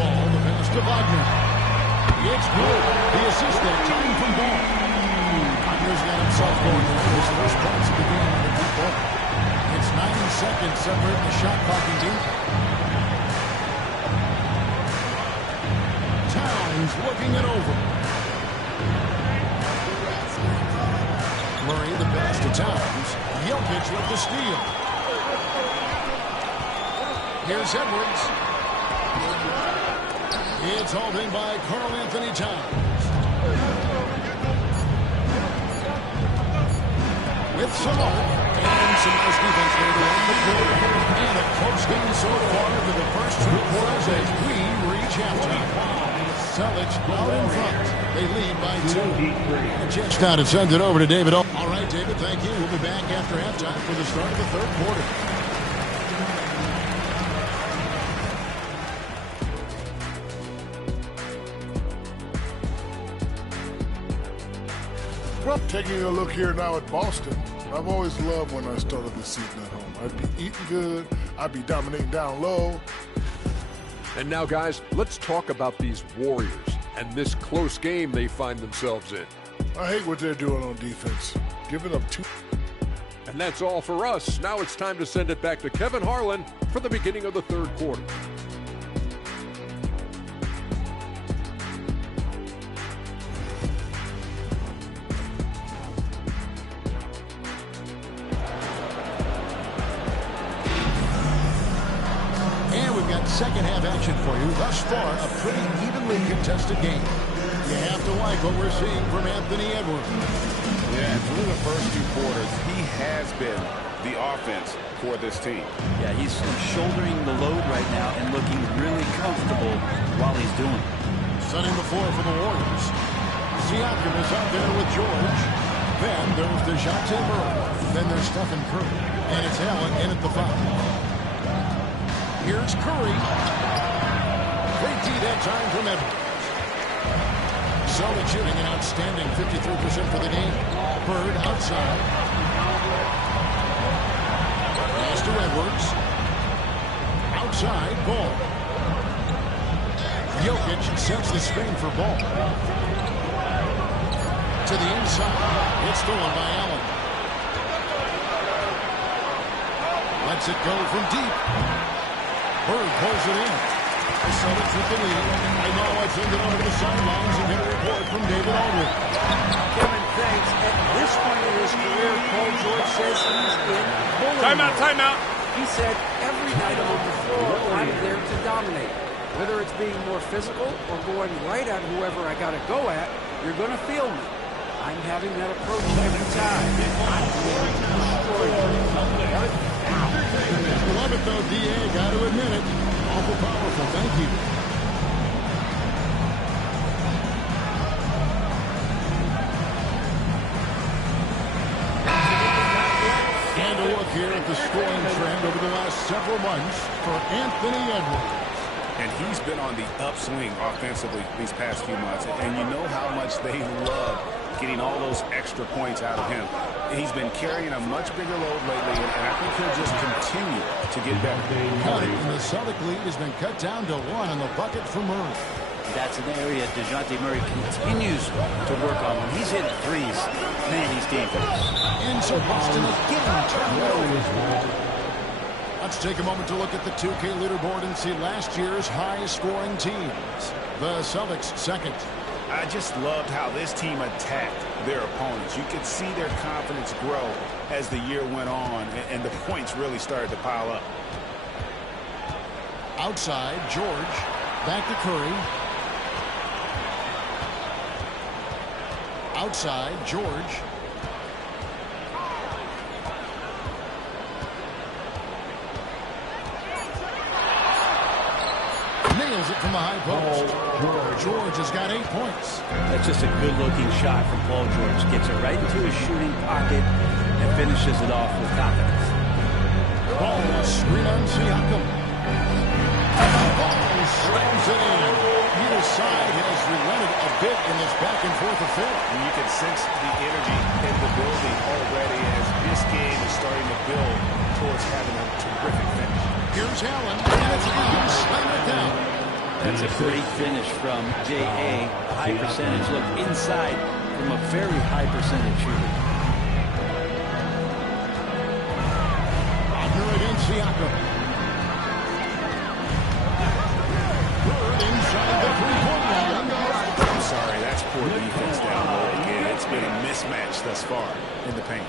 Ball, the pass to Wagner. It's good. The assist that time from Ball. Wagner's got himself going there. His first points of the game in the deep ball. It's 90 seconds separating the shot clock and game. Towns looking it over. Murray, the pass to Towns. Jokic with the steal. Here's Edwards. It's hauled in by Karl Anthony Towns. With some arc. And some nice defense there to end the quarter. And a close game so far to the first 2 quarters as we reach halftime. Celtics out in front. They lead by 2. And Jets down and sends it over to David. All right, David, thank you. We'll be back after halftime for the start of the third quarter. Well, taking a look here now at Boston, I've always loved when I started the season at home. I'd be eating good, I'd be dominating down low. And now, guys, let's talk about these Warriors and this close game they find themselves in. I hate what they're doing on defense, giving up 2. And that's all for us. Now it's time to send it back to Kevin Harlan for the beginning of the third quarter. Second half action for you. Thus far, a pretty evenly contested game. You have to like what we're seeing from Anthony Edwards. Yeah, and through the first 2 quarters, he has been the offense for this team. Yeah, he's shouldering the load right now and looking really comfortable while he's doing it. Setting the floor for the Warriors. Siakam is out there with George. Then there's DeJounte Murray. Then there's Stephen Curry. And it's Allen in at the foul. Here's Curry. Great D that time from Edwards. Solid shooting, an outstanding 53% for the game. Bird outside. Pass to Edwards. Outside, Ball. Jokic sets the screen for Ball. To the inside. It's stolen by Allen. Lets it go from deep. Bird pulls it in. The Celtics with the lead. And now I send it over to the sidelines and get a report from David Aldridge. Kevin, thanks. At this point in his career, Paul George says he's in bullying. Timeout. He said, every night I'm on the floor, I'm there to dominate. Whether it's being more physical or going right at whoever I got to go at, you're going to feel me. I'm having that approach every time. I'm going to destroy you. Love it, though, D.A. Got to admit it. Awful powerful. Thank you. And a look here at the scoring trend over the last several months for Anthony Edwards. And he's been on the upswing offensively these past few months. And you know how much they love getting all those extra points out of him. He's been carrying a much bigger load lately, and I think he'll just continue to get better. Cut, and the Celtic lead has been cut down to 1 on the bucket for Murray. That's an area DeJounte Murray continues to work on. When he's hitting threes, man, he's dangerous. And so Boston again turned it over. Let's take a moment to look at the 2K leaderboard and see last year's high-scoring teams. The Celtics second. I just loved how this team attacked their opponents. You could see their confidence grow as the year went on, and the points really started to pile up. Outside, George. Back to Curry. Outside, George. Nails it from the high post. George has got 8 points. That's just a good-looking shot from Paul George. Gets it right into his shooting pocket, and finishes it off with confidence. Ball, screen on Siakam. Ball slams it in. Either side has relented a bit in this back-and-forth affair. And you can sense the energy in the building already as this game is starting to build towards having a terrific finish. Here's Allen, and it's in. Slam it down. That's a great finish from J.A. High percentage look inside from a very high percentage shooter. Wagner against Siakam. Bird inside the three-point line. I'm sorry, that's poor defense down low again. It's been a mismatch thus far in the paint.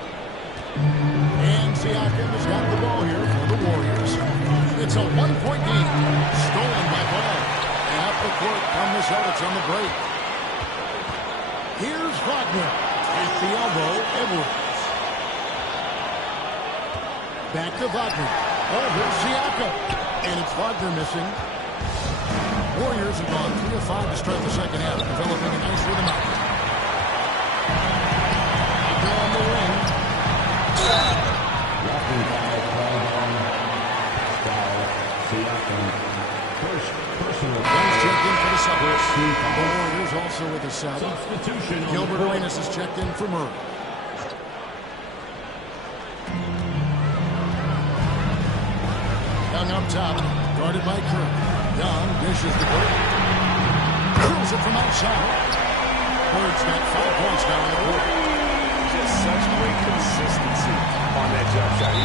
And Siakam has got the ball here for the Warriors. It's a one-point game. Stolen by Ball. And up the court come the Celtics on the break. Here's Wagner. At the elbow, Edwards. Back to Wagner. Over Siakam. And it's Wagner missing. Warriors have gone 3 of 5 to start the second half, developing a nice rhythm out there. Wagner on the wing. Guns checked in for the Celtics. The Warriors also with a sub. Gilbert Arenas is checked in for Murray. Young up top, guarded by Kirk. Young dishes the Bird. Curls it from outside. Bird's got 5 points now in the quarter. Just such great consistency on that jump shot.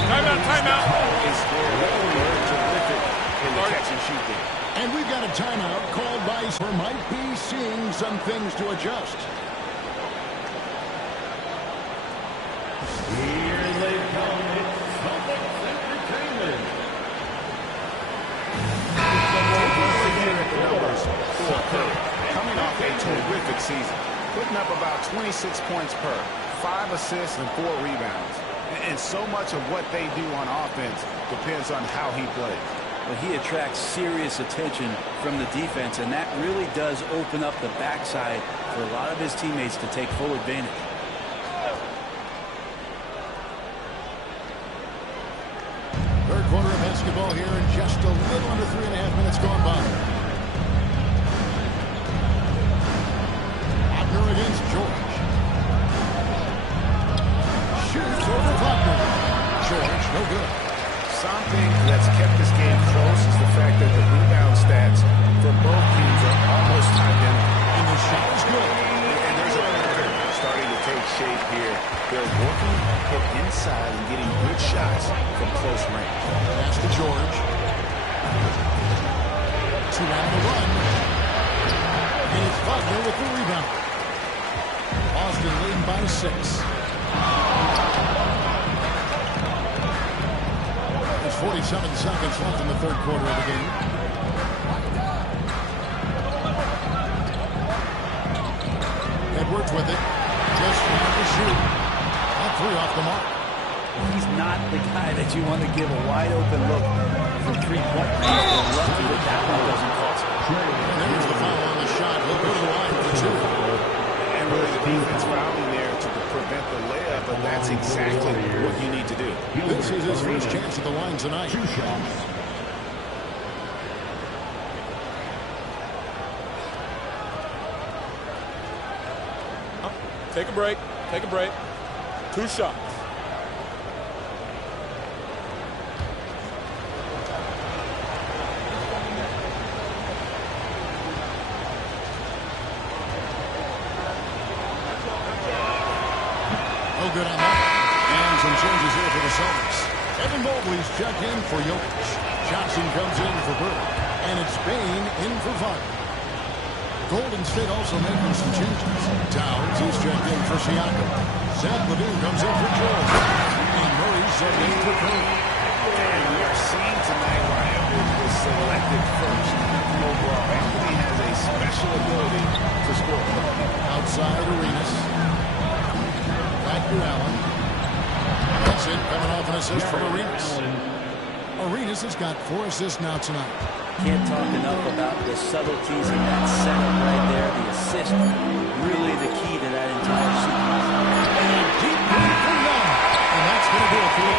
Timeout. Is terrific in the catch and shoot game. And we've got a timeout called by Sir. Might be seeing some things to adjust. Here they come. It's Celtics Entertainment. Here at the numbers for Curry. Coming off a terrific season. Putting up about 26 points per. 5 assists and 4 rebounds. And so much of what they do on offense depends on how he plays. Well, he attracts serious attention from the defense, and that really does open up the backside for a lot of his teammates to take full advantage. Third quarter of basketball here, and just a little under 3.5 minutes gone by. Wagner against George. Shoots over Wagner. George, no good. Something that's kept this game close is the fact that the rebound stats for both teams are almost identical. And the shot is good. And there's a pattern starting to take shape here. They're working it inside and getting good shots from close range. Pass to George. 2 on the run. And it's Wagner with the rebound. Boston leading by 6. There's 47 seconds left in the third quarter of the game. Edwards with it. Just wanted to shoot. Not 3 off the mark. He's not the guy that you want to give a wide-open look from three-point range. They're lucky that that one doesn't cost him. And there's the foul on the shot. He'll go to the line for 2. And really the defense fouling there to prevent the layup, but that's exactly what you need to do. This is his first chance at the line tonight. 2 shots. Take a break. Take a break. 2 shots. No good on that. And some changes here for the Celtics. Evan Mobley's checked in for Jokic. Johnson comes in for Bird. And it's Bain in for Wagner. Golden State also making some changes. Towns is checked in for Siakam. Zach LaVine comes in for George. And Murray's checked in for Curry. And we are seeing tonight why Edwards was selected first overall. Anthony has a special ability to score. Outside Arenas. Back to Allen. That's it, coming off an assist from Arenas. Arenas has got 4 assists now tonight. Can't talk enough about the subtleties in that setup right there. The assist, really the key to that entire sequence. And a deep three for Young. And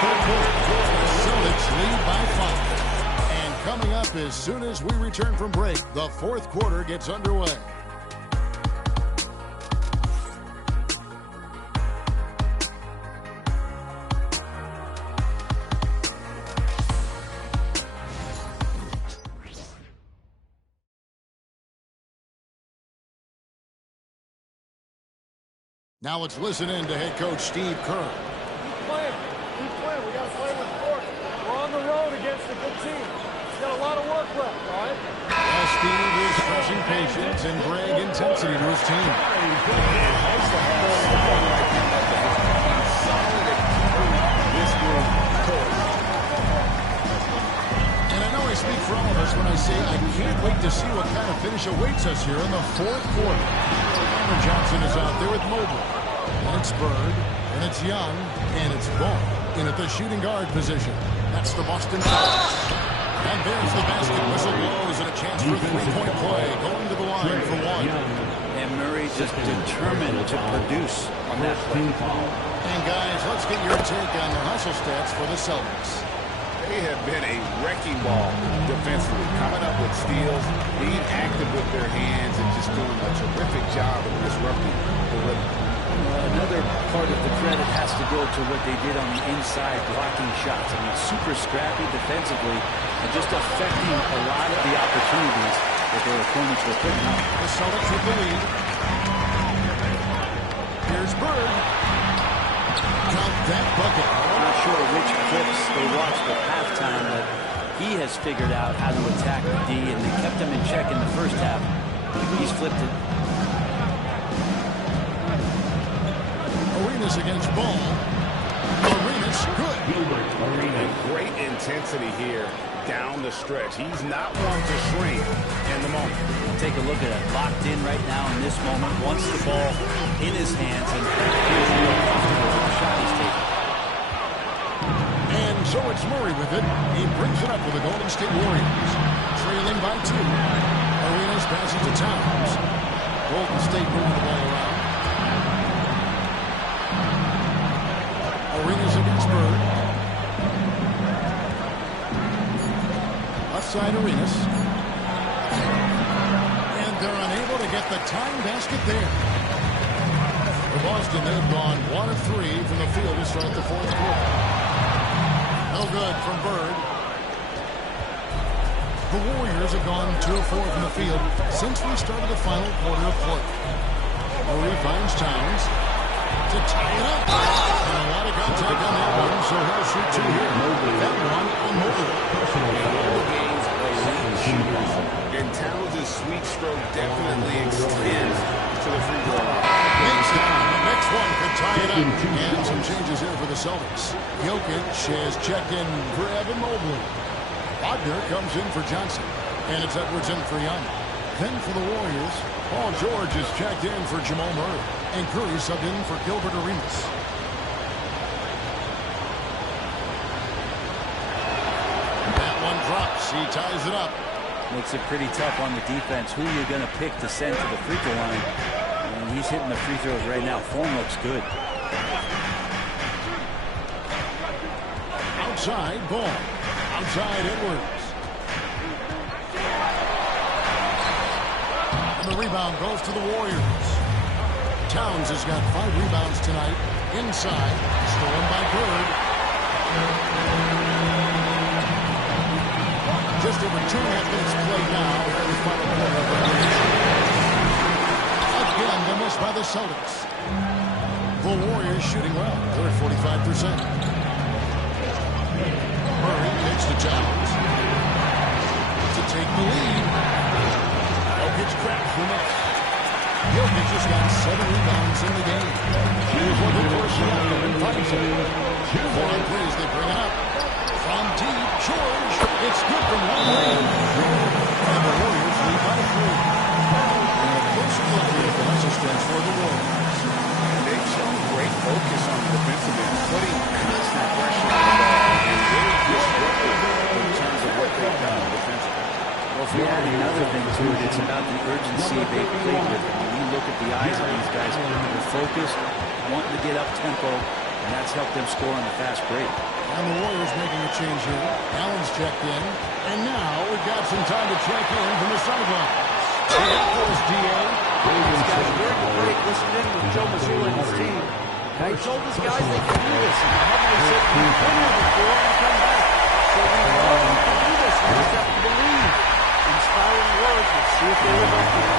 third quarter. The Celtics lead by 5. And coming up as soon as we return from break, the fourth quarter gets underway. Now let's listen in to head coach Steve Kerr. Keep playing. Keep playing. We got to play with force. We're on the road against a good team. He's got a lot of work left, all right? Well, Steve is stressing patience and Greg intensity to his team. And I know I speak for all of us when I say I can't wait to see what kind of finish awaits us here in the fourth quarter. Johnson is out there with Mobley. And it's Bird. And it's Young. And it's Ball in at the shooting guard position. That's the Boston Celtics. And there's the basket. Whistle blows and a chance for a three-point play. Going to the line for one. And Murray just determined to produce on that play. And guys, let's get your take on the hustle stats for the Celtics. They have been a wrecking ball defensively, coming up with steals, being active with their hands, and just doing a terrific job of disrupting the rhythm. Another part of the credit has to go to what they did on the inside, blocking shots. I mean, super scrappy defensively and just affecting a lot of the opportunities that their opponents were putting up. The Celtics with the lead. Here's Bird. Count that bucket. I'm not sure which clips they watched at halftime, but he has figured out how to attack the D, and they kept him in check in the first half. He's flipped it. Arenas against Ball. Arenas, good. Arena, great intensity here down the stretch. He's not one to shrink in the moment. Take a look at it. Locked in right now in this moment. Wants the ball in his hands, and here's the shot he's taking. And so it's Murray with it. He brings it up for the Golden State Warriors. Trailing by 2. Arenas passes to Towns. Golden State moving the ball around. Arenas against Bird. Left side Arenas. And they're unable to get the tying basket there. For Boston, they've gone 1 of 3 from the field to start the fourth quarter. No good from Bird. The Warriors have gone 2 of 4 from the field since we started the final quarter of play. Murray finds Towns to tie it up. And a lot of contact on that one, so he'll shoot 2 here. That one on Mobley. And Towns' sweet stroke definitely extends to the free throw line. Makes down. The next one could tie it up. And some changes here for the Celtics. Jokic has checked in for Evan Mobley. Wagner comes in for Johnson. And it's Edwards in for Young. Then for the Warriors, Paul George is checked in for Jamal Murray. And Curry subbed in for Gilbert Arenas. That one drops. He ties it up. Makes it pretty tough on the defense. Who you're going to pick to send to the free throw line. And he's hitting the free throws right now. Form looks good. Outside, Ball. Outside, Edwards. And the rebound goes to the Warriors. Towns has got 5 rebounds tonight. Inside, stolen by Bird. Just over 2.5 minutes played now in the final quarter of regulation. Again, the miss by the Celtics. The Warriors shooting well. They're at 45%. Murray takes the Towns to take the lead. Jokic cracks the miss. Jokic just got 7 rebounds in the game. He was looking for a shot and finds it. 4 on 3 as they bring it up. From deep, George. It's good from one range. And the Warriors lead by 3. And a closer look here at the hustle stats for the Warriors. They've shown great focus on the defensive end, putting constant pressure on the ball, and really disruptive in terms of what they've done defensively. Well, if we add another thing to it, it's about the urgency they've played with. When you look at the eyes of these guys, they're focused, wanting to get up tempo, and that's helped them score on the fast break. And the Warriors making a change here. Allen's checked in. And now we've got some time to check in from the sideline. Those DA. These guys during the break listened in with Joe Mazzulla and his team. Now he told his guys they can do this. And Hubbard said we've been here before and come back. So we know we can do this. We just have to believe. Inspiring words. Let's see if they live up to it.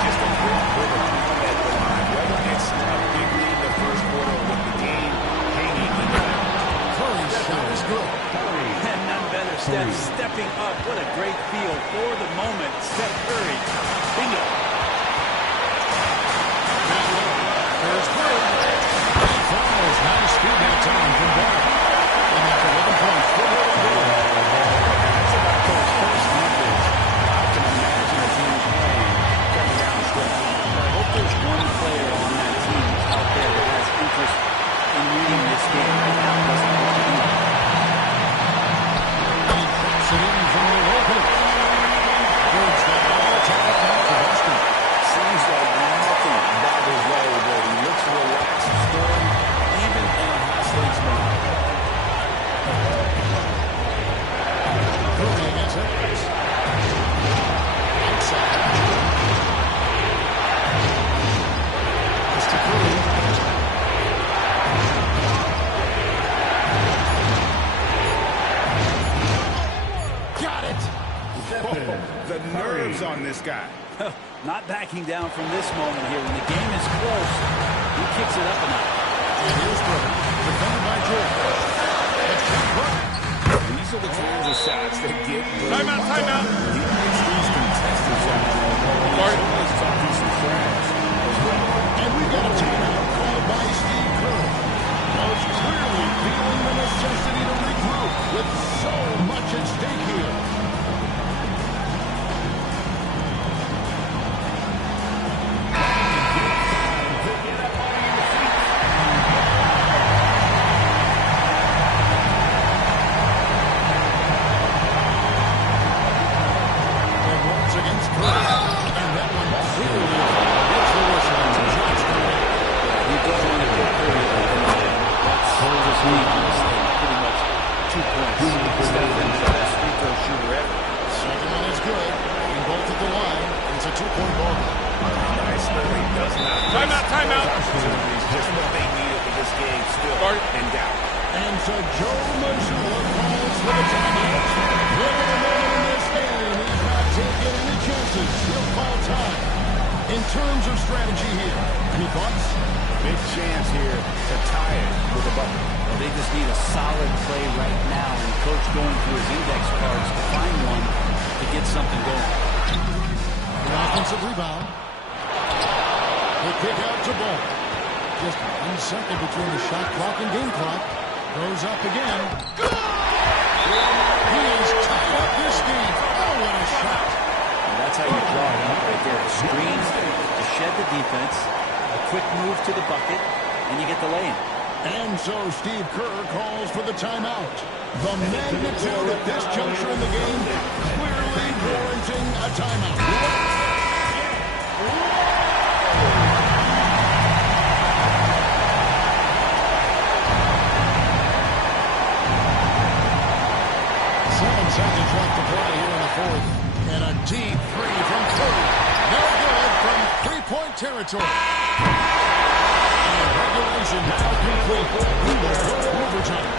Just a quick privilege at the line. Whether it's a big lead in the first quarter or with the game hanging in the balance. Curry's shot is good. And none better, Steph stepping up. What a great feel for the moment. Steph Curry. Bingo. There's Curry. He fouls. Nice speed that time from Bell. And that's 11 points for Curry. That's about those first numbers. I can imagine a team coming down the stretch. I hope there's one player on that team out there that has interest in winning this game. Right now, it doesn't have to be. He drops it in from the open. Birds that all attack now for Boston. Seems like nothing bothers Larry Bird. He looks relaxed, scoring, even in a high-stakes moment. Curry against Edwards. Outside. It's to Curry. Got it! The nerves on this guy. Not backing down from this moment here. When the game is close, he kicks it up a notch. And here's Curry. Defended by George. These are the kinds of shots that get Bird. Timeout, timeout. He makes these contested shots. Sorry. He's talking some trash as well. And we got a timeout called by Steve Kerr. Most clearly feeling the necessity to regroup with so much at stake here. Steve Kerr calls for the timeout. The magnitude at this juncture in the game clearly warranting a timeout. Seconds left to play here in the fourth. And a deep three from Curry. No good from three-point territory. Regulation now complete. We will go to overtime.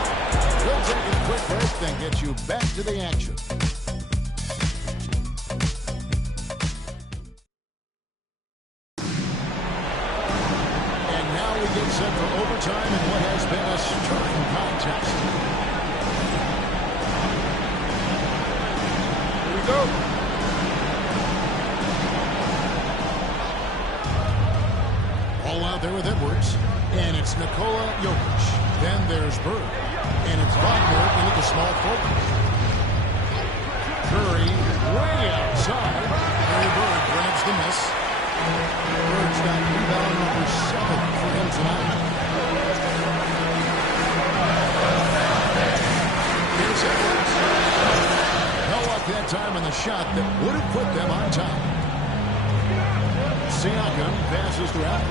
We'll take a quick break, then get you back to the action. And now we get set for overtime in what has been a stirring contest. Here we go. All out there with Edwards. And it's Nikola Jokic. Then there's Bird. And it's Wagner into the small forward. Curry way outside. Larry Bird grabs the miss. Bird's got rebound number 7 for him tonight. Here's Edwards. No luck that time on the shot that would have put them on top. Siakam passes to Allen.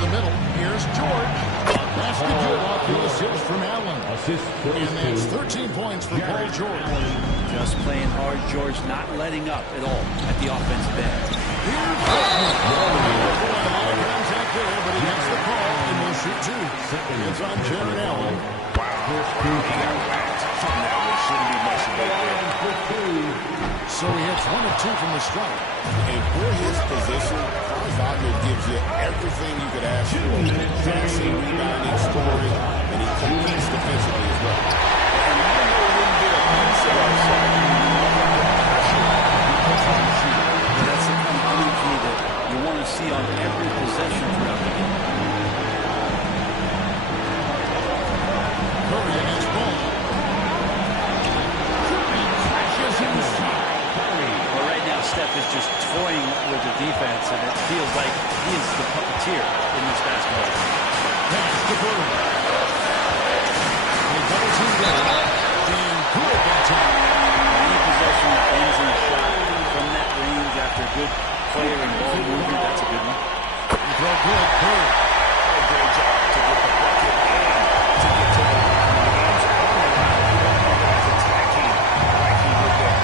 the middle. Here's George. Basket good off the assist from Allen. And that's 13 points for Paul George. Just playing hard, George, not letting up at all at the offensive end. Here's contact there, but he gets the call and will shoot two. It's on Jared Allen. So he hits 1 of 2 from the stripe. And for his position, Franz Wagner gives you everything you could ask for. Passing, rebounding, scoring, and he competes defensively as well. And even though he didn't get a piece of our side, that's the kind of energy that you want to see on every possession throughout the game. Curry against Ball. Curry crashes inside. Well, right now, Steph is just toying with the defense, and it feels like he is the puppeteer in this basketball game. Pass to Bird. They double team Bird. And good that time. Any possession that ends in a shot from that range after good player and ball movement, that's a good one. He throw good. Bird. a great job to get the bucket and to get to the line. Attacking like he did there.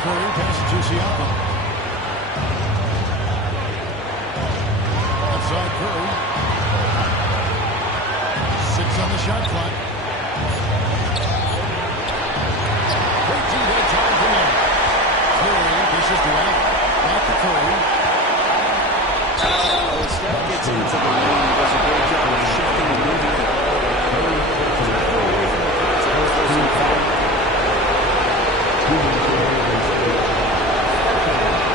Curry passes to Siakam. Outside Curry. 6 on the shot clock. Great teammate time for him. Curry dishes to Allen. Back to Curry. When Steph gets into the lane, he does a great job of shifting and moving it. Away from the contact, forcing the foul.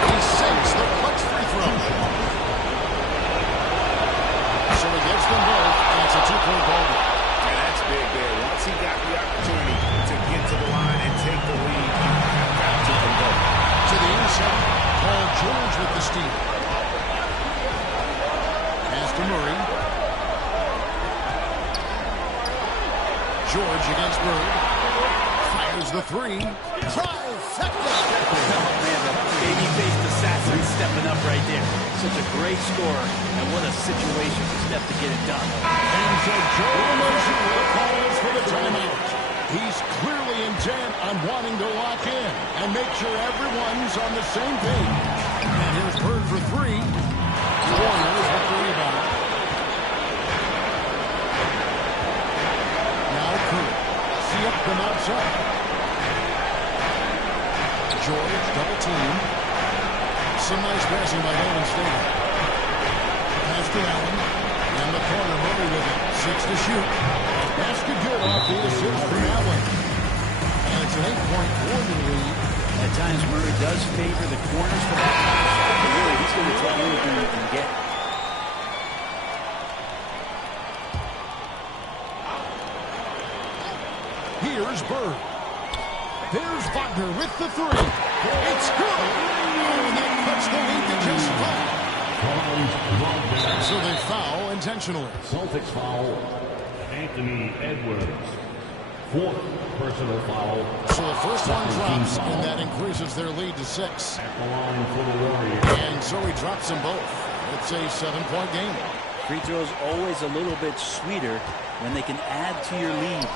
He sinks the clutch free throw. So he gets them both, and it's a 2-point ball game. And that's big there. Once he got the opportunity to get to the line and take the lead, you have got to convert. To the inside, Paul George with the steal. Pass to Murray. George against Bird. Fires the three. Trifecta. Man, the baby-faced assassin stepping up right there. Such a great scorer, and what a situation for Steph to get it done. And so Joe Mazzulla calls for the timeout. He's clearly intent on wanting to lock in and make sure everyone's on the same page. And here's Bird for three. Warriors with the rebound. Now Curry. See up them outside. George double team. Some nice passing by Golden State. Pass to Allen. In the corner, Murray with it. 6 to shoot. Basket good off the assist from Allen. And it's an 8-point Gordon lead. At times, Murray does favor the corners for that pass. But really, he's going to take anything he can get. Here's Bird. There's Wagner with the three. It's good. Oh, and that cuts the lead to just 5. So they foul intentionally. Celtics foul Anthony Edwards. 4th personal foul. So the first one drops, and that increases their lead to 6. At the line for the Warriors. And so he drops them both. It's a 7-point game. Free throws always a little bit sweeter when they can add to your lead.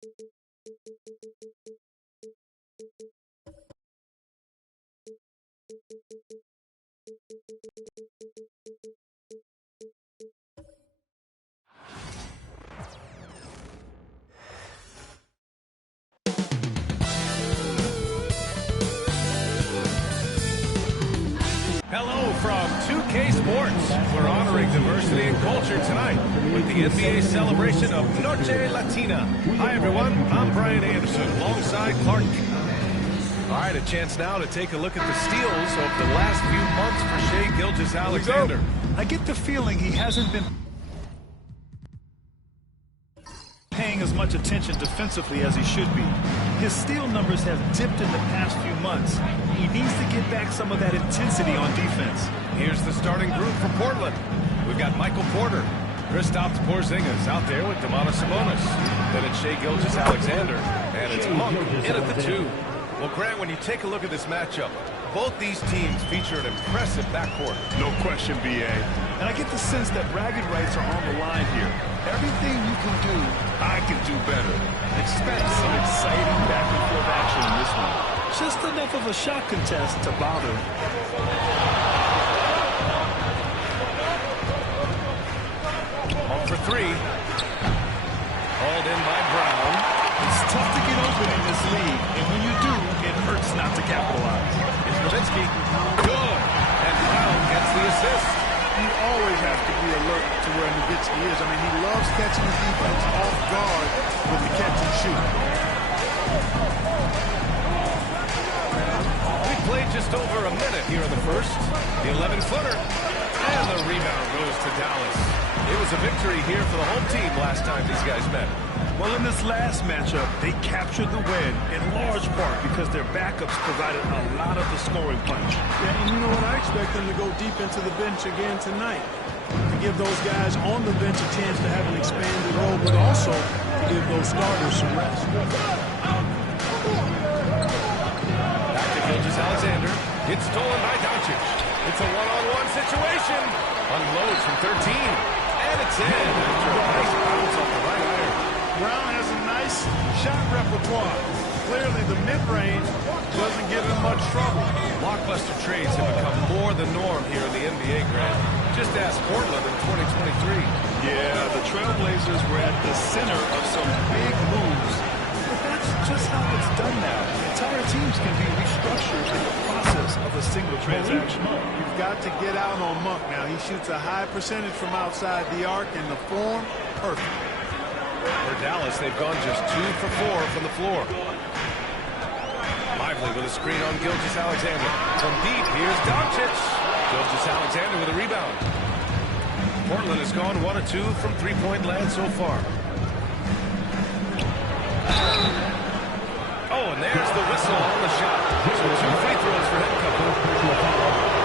Hello from 2K Sports. We're honoring diversity and culture tonight with the NBA celebration of Noche Latina. Hi, everyone. I'm Brian Anderson alongside Clark. All right, a chance now to take a look at the steals of the last few months for Shai Gilgeous-Alexander. I get the feeling he hasn't been paying as much attention defensively as he should be. His steal numbers have dipped in the past few months. He needs to get back some of that intensity on defense. Here's the starting group for Portland. We've got Michael Porter, Kristaps Porzingis out there with Domantas Sabonis. Then it's Shai Gilgeous-Alexander, and it's Monk in at the 2. Well, Grant, when you take a look at this matchup, both these teams feature an impressive backcourt. No question, B.A. And I get the sense that bragging rights are on the line here. Everything you can do, I can do better. Expect some exciting back-and-forth action in this one. Just enough of a shot contest to bother. On for 3. Hauled in by Brown. It's tough to get open in this league, and when you do, it hurts not to capitalize. It's Nowitzki. Good. And Brown gets the assist. You always have to be alert to where Nowitzki is. I mean, he loves catching his defense off guard with the catch and shoot. We played just over a minute here in the first. The 11-footer. And the rebound goes to Dallas. It was a victory here for the home team last time these guys met. Well, in this last matchup, they captured the win in large part because their backups provided a lot of the scoring punch. Yeah, and you know what? I expect them to go deep into the bench again tonight. To give those guys on the bench a chance to have an expanded role, but also to give those starters some rest. Back to Gilgeous-Alexander. It's stolen by Doncic. It's a one-on-one situation. Unloads from 13. And it's in after a nice bounce off the right iron. Brown has a nice shot repertoire. Clearly, the mid-range doesn't give him much trouble. Blockbuster trades have become more the norm here in the NBA, Grant. Just ask Portland in 2023. Yeah, the Trailblazers were at the center of some big moves. But that's just how it's done now. Entire teams can be restructured in the process of a single transaction. You've got to get out on Monk now. He shoots a high percentage from outside the arc, and the form, perfect. For Dallas, they've gone just 2 for 4 from the floor. Lively with a screen on Gilgeous-Alexander. From deep, here's Doncic. Gilgeous-Alexander with a rebound. Portland has gone 1 of 2 from three-point land so far. Oh, and there's the whistle on the shot. So 2 free throws for him coming.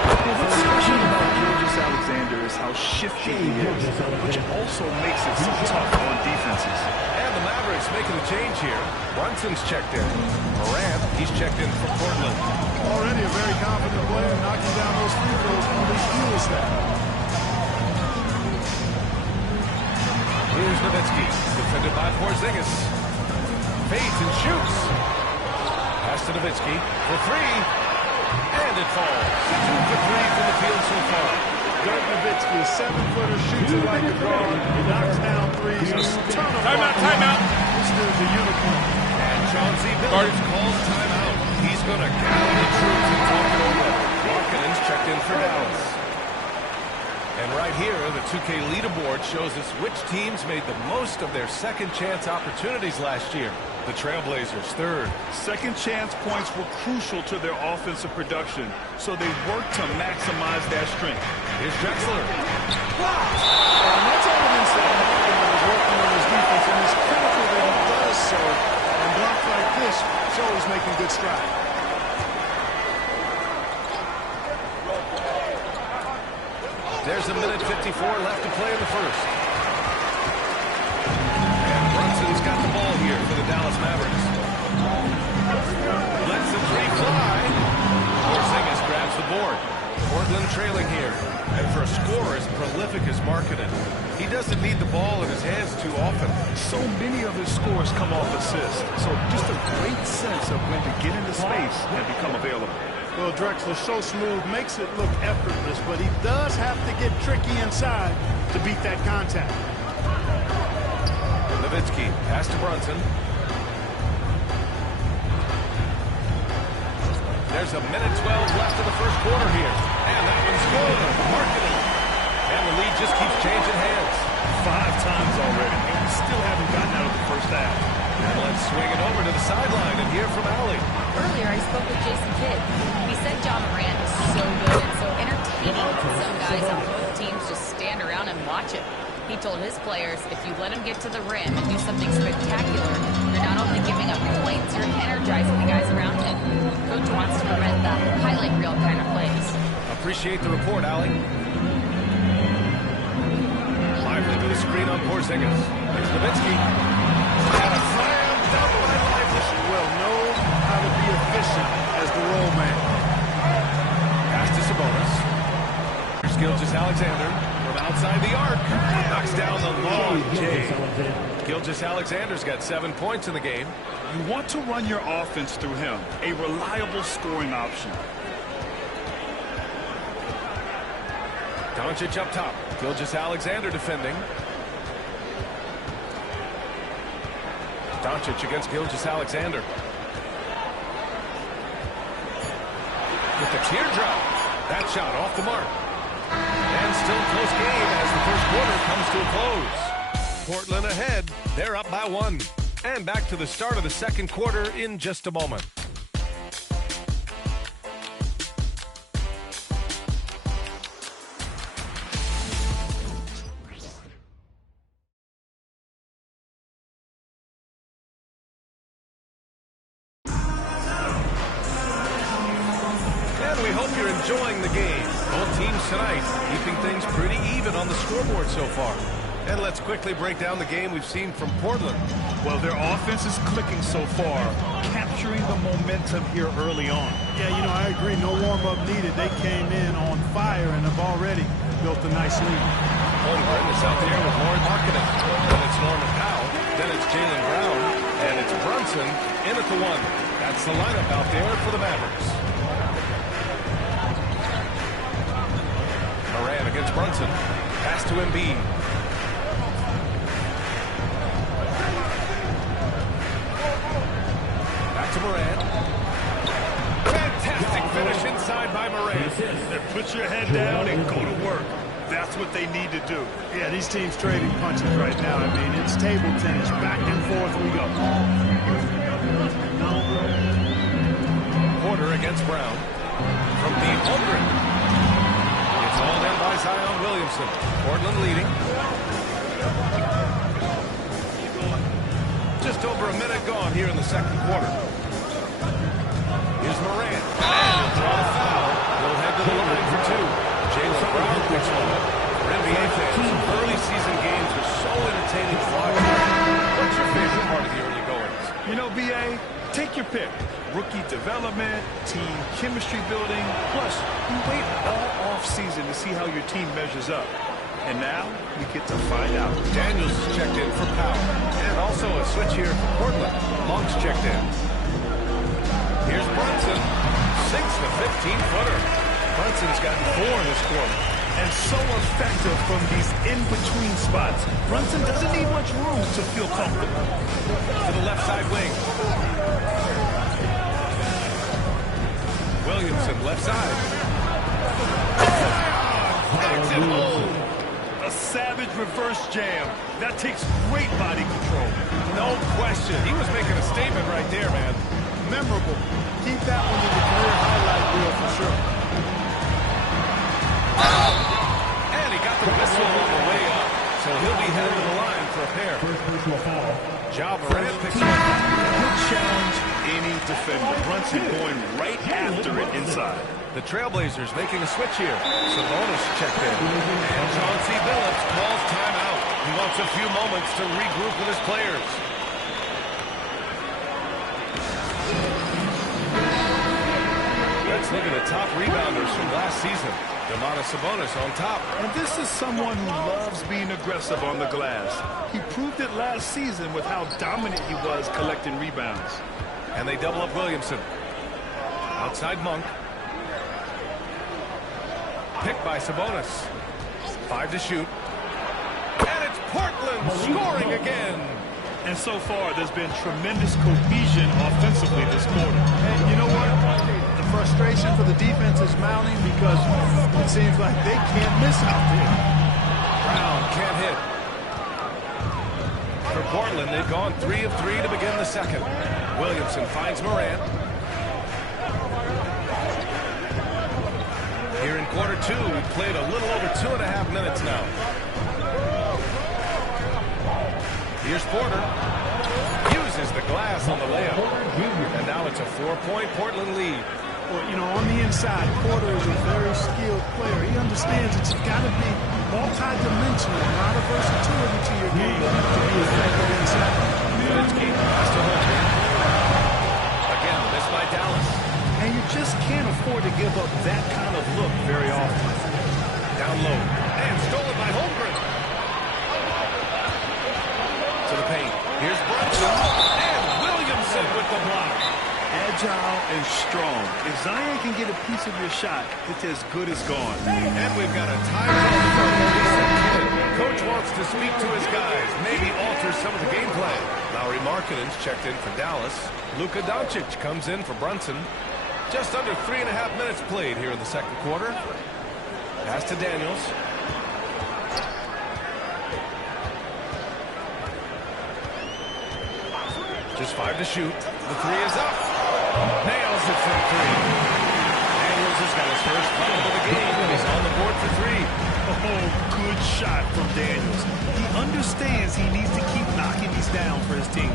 What's special about Gilgeous-Alexander is how shifty he is, which also makes it so tough on defenses. And the Mavericks making a change here. Brunson's checked in. Morant, he's checked in for Portland. Already a very confident player, knocking down those free throws only fuels that. Here's Nowitzki, defended by Porzingis. Fades and shoots. Pass to Nowitzki for 3. And it falls. 2 for 3 from the field so far. Dirk Nowitzki, a 7-footer, shoots it like a guard, knocks down threes, a ton of Timeout. This dude's a unicorn. And Chauncey Billups calls timeout. He's going to gather the troops and talk it over. Markkanen's checked in for Dallas. And right here, the 2K leaderboard shows us which teams made the most of their second chance opportunities last year. The Trailblazers, 3rd. Second chance points were crucial to their offensive production, so they worked to maximize that strength. Here's Drexler. And that's evidence that Markkanen is working on his defense, and it's critical that he does so. And blocks like this shows he's making good strides. There's a minute 54 left to play in the first. And Brunson's got the ball here for the Dallas Mavericks. Lets the 3 fly. Porzingis grabs the board. Portland trailing here. And for a scorer as prolific as Markkanen, he doesn't need the ball in his hands too often. So many of his scores come off assists. So just a great sense of when to get into space and become available. Well, Drexler, so smooth, makes it look effortless, but he does have to get tricky inside to beat that contact. Nowitzki, pass to Brunson. There's a minute 12 left in the first quarter here. And that one's good. Markkanen. And the lead just keeps changing hands. 5 times already, and we still haven't gotten out of the first half. And let's swing it over to the sideline and hear from Allie. Earlier, I spoke with Jason Kidd. He said John Morant is so good and so entertaining that some guys on both teams just stand around and watch it. He told his players, if you let him get to the rim and do something spectacular, you're not only giving up points, you're energizing the guys around him. Coach wants to prevent the highlight reel kind of plays. Appreciate the report, Allie. Lively to the screen on Porzingis. Here's Nowitzki. And a slam dunk by Lively. Well, knows how to be efficient as the roll man. Pass to Sabonis. Here's Gilgeous-Alexander from outside the arc. Knocks down the long J. Gilgeous-Alexander's got 7 points in the game. You want to run your offense through him, a reliable scoring option. Doncic up top. Gilgeous-Alexander defending. Doncic against Gilgeous-Alexander. With the teardrop. That shot off the mark. And still a close game as the first quarter comes to a close. Portland ahead. They're up by 1. And back to the start of the second quarter in just a moment. We hope you're enjoying the game. Both teams tonight keeping things pretty even on the scoreboard so far. And let's quickly break down the game we've seen from Portland. Well, their offense is clicking so far, capturing the momentum here early on. Yeah, you know, I agree. No warm-up needed. They came in on fire and have already built a nice lead. Holmgren is out there with Lauren Markkanen. Then it's Norman Powell. Then it's Jaylen Brown. And it's Brunson in at the 1. That's the lineup out there for the Mavericks. Moran against Brunson. Pass to Embiid. Back to Moran. Fantastic finish inside by Moran. Put your head down and go to work. That's what they need to do. Yeah, these teams trading punches right now. I mean, it's table tennis. Back and forth we go. Porter against Brown. From deep, Holmgren. Hauled in by Zion Williamson. Portland leading. Just over a minute gone here in the second quarter. Here's Morant. And he'll draw the foul. He'll head to the line for 2. Jaylen Brown picks one up. For NBA fans, early season games are so entertaining to watch. What's your favorite part of the early goings? You know, B.A., take your pick. Rookie development, team chemistry building, plus you wait all off-season to see how your team measures up. And now we get to find out. Daniels is checked in for Powell. And also a switch here for Portland. Monk's checked in. Here's Brunson. Sinks the 15-footer. Brunson's gotten 4 this quarter. And so effective from these in-between spots. Brunson doesn't need much room to feel comfortable. To the left side wing. Williamson, left side. Takes it home. A savage reverse jam. That takes great body control. No question. He was making a statement right there, man. Memorable. Keep that one in the career highlight reel for sure. And he got the whistle on the way up. So he'll be headed to the line for a pair. First personal foul. Ja Morant picks up. Good challenge, any defender. Brunson going right after it inside. The Trailblazers making a switch here. Sabonis checked in. And Chauncey Billups calls timeout. He wants a few moments to regroup with his players. Let's Let's look at the top rebounders from last season. Sabonis on top. And this is someone who loves being aggressive on the glass. He proved it last season with how dominant he was collecting rebounds. And they double up Williamson. Outside Monk. Picked by Sabonis. 5 to shoot. And it's Portland scoring again. And so far, there's been tremendous cohesion offensively this quarter. And you know what? The frustration for the defense is mounting because it seems like they can't miss out there. Brown can't hit. For Portland, they've gone 3 of 3 to begin the second. Williamson finds Morant. Here in quarter 2, we've played a little over 2.5 minutes now. Here's Porter. Uses the glass on the layup. And now it's a 4-point Portland lead. Well, you know, on the inside, Porter is a very skilled player. He understands that you've got to be multi-dimensional, a lot of versatility to your game to be effective inside. Nowitzki has to hold it. Again, missed by Dallas. And you just can't afford to give up that kind of look very often. Down low. And stolen by Holmgren. To the paint. Here's Brunson. And Williamson with the block. Agile and strong. If Zion can get a piece of your shot, it's as good as gone. And we've got a timeout. Coach wants to speak to his guys, maybe alter some of the gameplay. Lauri Markkanen's checked in for Dallas. Luka Doncic comes in for Brunson. Just under 3.5 minutes played here in the second quarter. Pass to Daniels. Just 5 to shoot. The 3 is up. Nails it from 3. Daniels has got his first foul of the game, and he's on the board for 3. Oh, good shot from Daniels. He understands he needs to keep knocking these down for his team.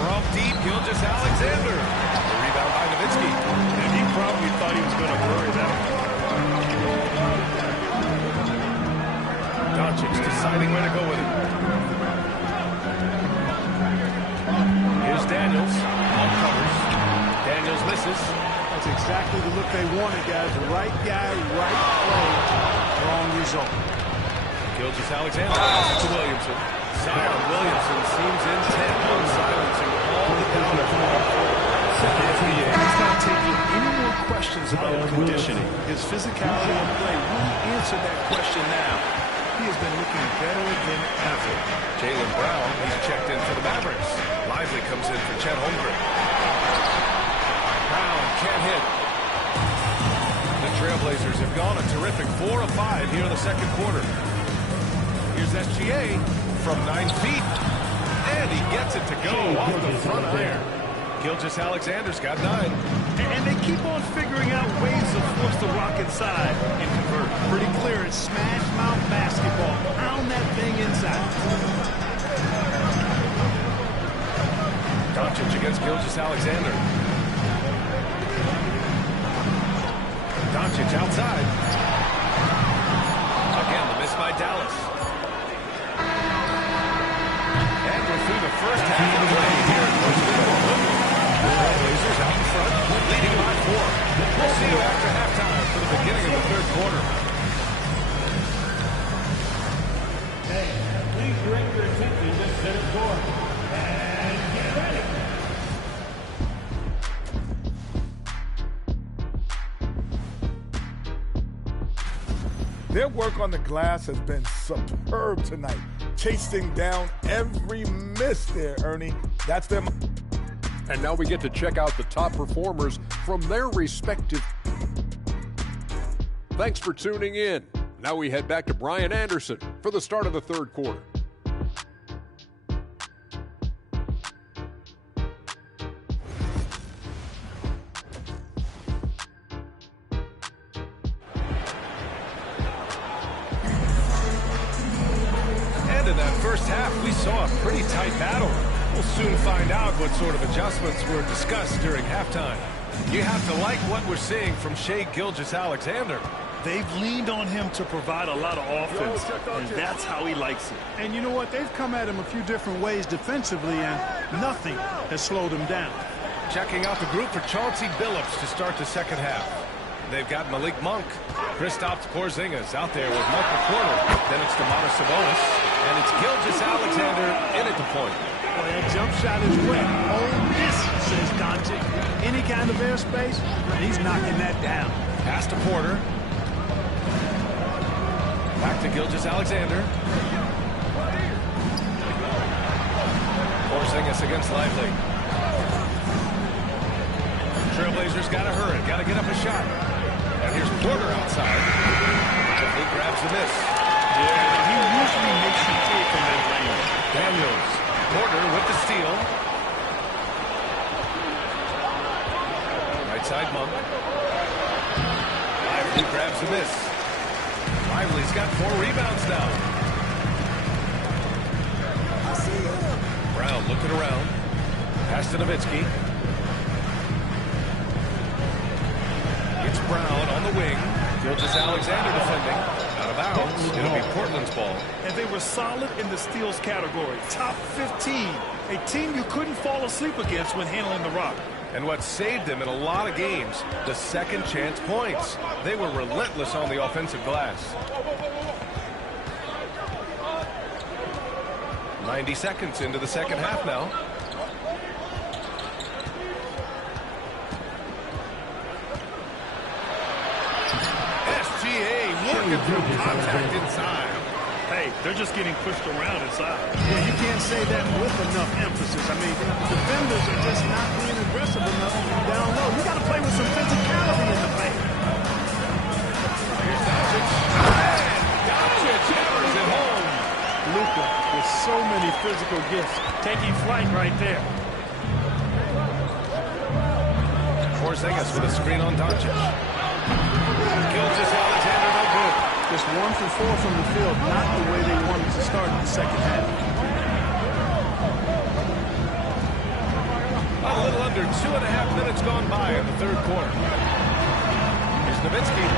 From deep, Gilgeous-Alexander. The rebound by Nowitzki. And he probably thought he was going to bury that one. Doncic deciding where to go with it. Here's Daniels. All covers. Daniels misses. That's exactly the look they wanted, guys. Right guy, right play. Wrong result. Gilgeous-Alexander to Williamson. Zion Williamson seems intent on silencing all the doubters. He's not taking any more questions about conditioning. His physicality and play really answered that question now. He has been looking better than ever. Jaylen Brown, he's checked in for the Mavericks. Lively comes in for Chet Holmgren. Brown can't hit. The Trailblazers have gone a terrific 4 of 5 here in the second quarter. Here's SGA from 9 feet. And he gets it to go off the front iron. Gilgeous-Alexander's got 9. And they keep on figuring out ways to force the rock inside and convert. Pretty clear. It's smash mouth basketball. Pound that thing inside. Doncic against Gilgeous-Alexander. Doncic outside. Again, the miss by Dallas. And we're through the first half of play here at the Trailblazers out in front, leading by 4. We'll see you after halftime for the beginning of the third quarter. Hey, please direct your attention to center court. And get ready. Their work on the glass has been superb tonight, chasing down every miss there, Ernie. That's them. And now we get to check out the top performers from their respective. Thanks for tuning in. Now we head back to Brian Anderson for the start of the third quarter. And in that first half, we saw a pretty tight battle. We'll soon find out what sort of adjustments were discussed during halftime. You have to like what we're seeing from Shai Gilgeous-Alexander. They've leaned on him to provide a lot of offense, and that's how he likes it. And you know what? They've come at him a few different ways defensively, and nothing has slowed him down. Checking out the group for Chauncey Billups to start the second half. They've got Malik Monk, Kristaps Porzingis out there with Michael Porter. Then it's Domantas Sabonis, and it's Gilgeous-Alexander in at the point. Boy, that jump shot is wet. Oh, this, says Doncic. Any kind of airspace, and he's knocking that down. Pass to Porter. Back to Gilgeous-Alexander. Porzingis against Lively. Trailblazers got to hurry, got to get up a shot. And here's Porter outside. Lively grabs the miss. Yeah, he usually makes you pay from that range. Daniels. Porter with the steal. Right side Monk. Lively grabs the miss. Lively's got 4 rebounds now. Brown looking around. Pass to Nowitzki. It's Brown on the wing. Gilgeous-Alexander defending. Out of bounds. It'll be Portland's ball. And they were solid in the steals category. Top 15. A team you couldn't fall asleep against when handling the rock. And what saved them in a lot of games, the second chance points. They were relentless on the offensive glass. 90 seconds into the second half now. Working through contact inside. Hey, they're just getting pushed around inside. Yeah, you can't say that with enough emphasis. I mean, defenders are just not being aggressive enough down low. You got to play with some physicality in the paint. Here's Doncic. Doncic hammers it home. Luka with so many physical gifts. Taking flight right there. Porzingis with a screen on Doncic. Gilgeous-Alexander no good. Just 1 for 4 from the field, not the way they wanted to start the second half. A little under 2.5 minutes gone by in the third quarter. Here's Nowitzki.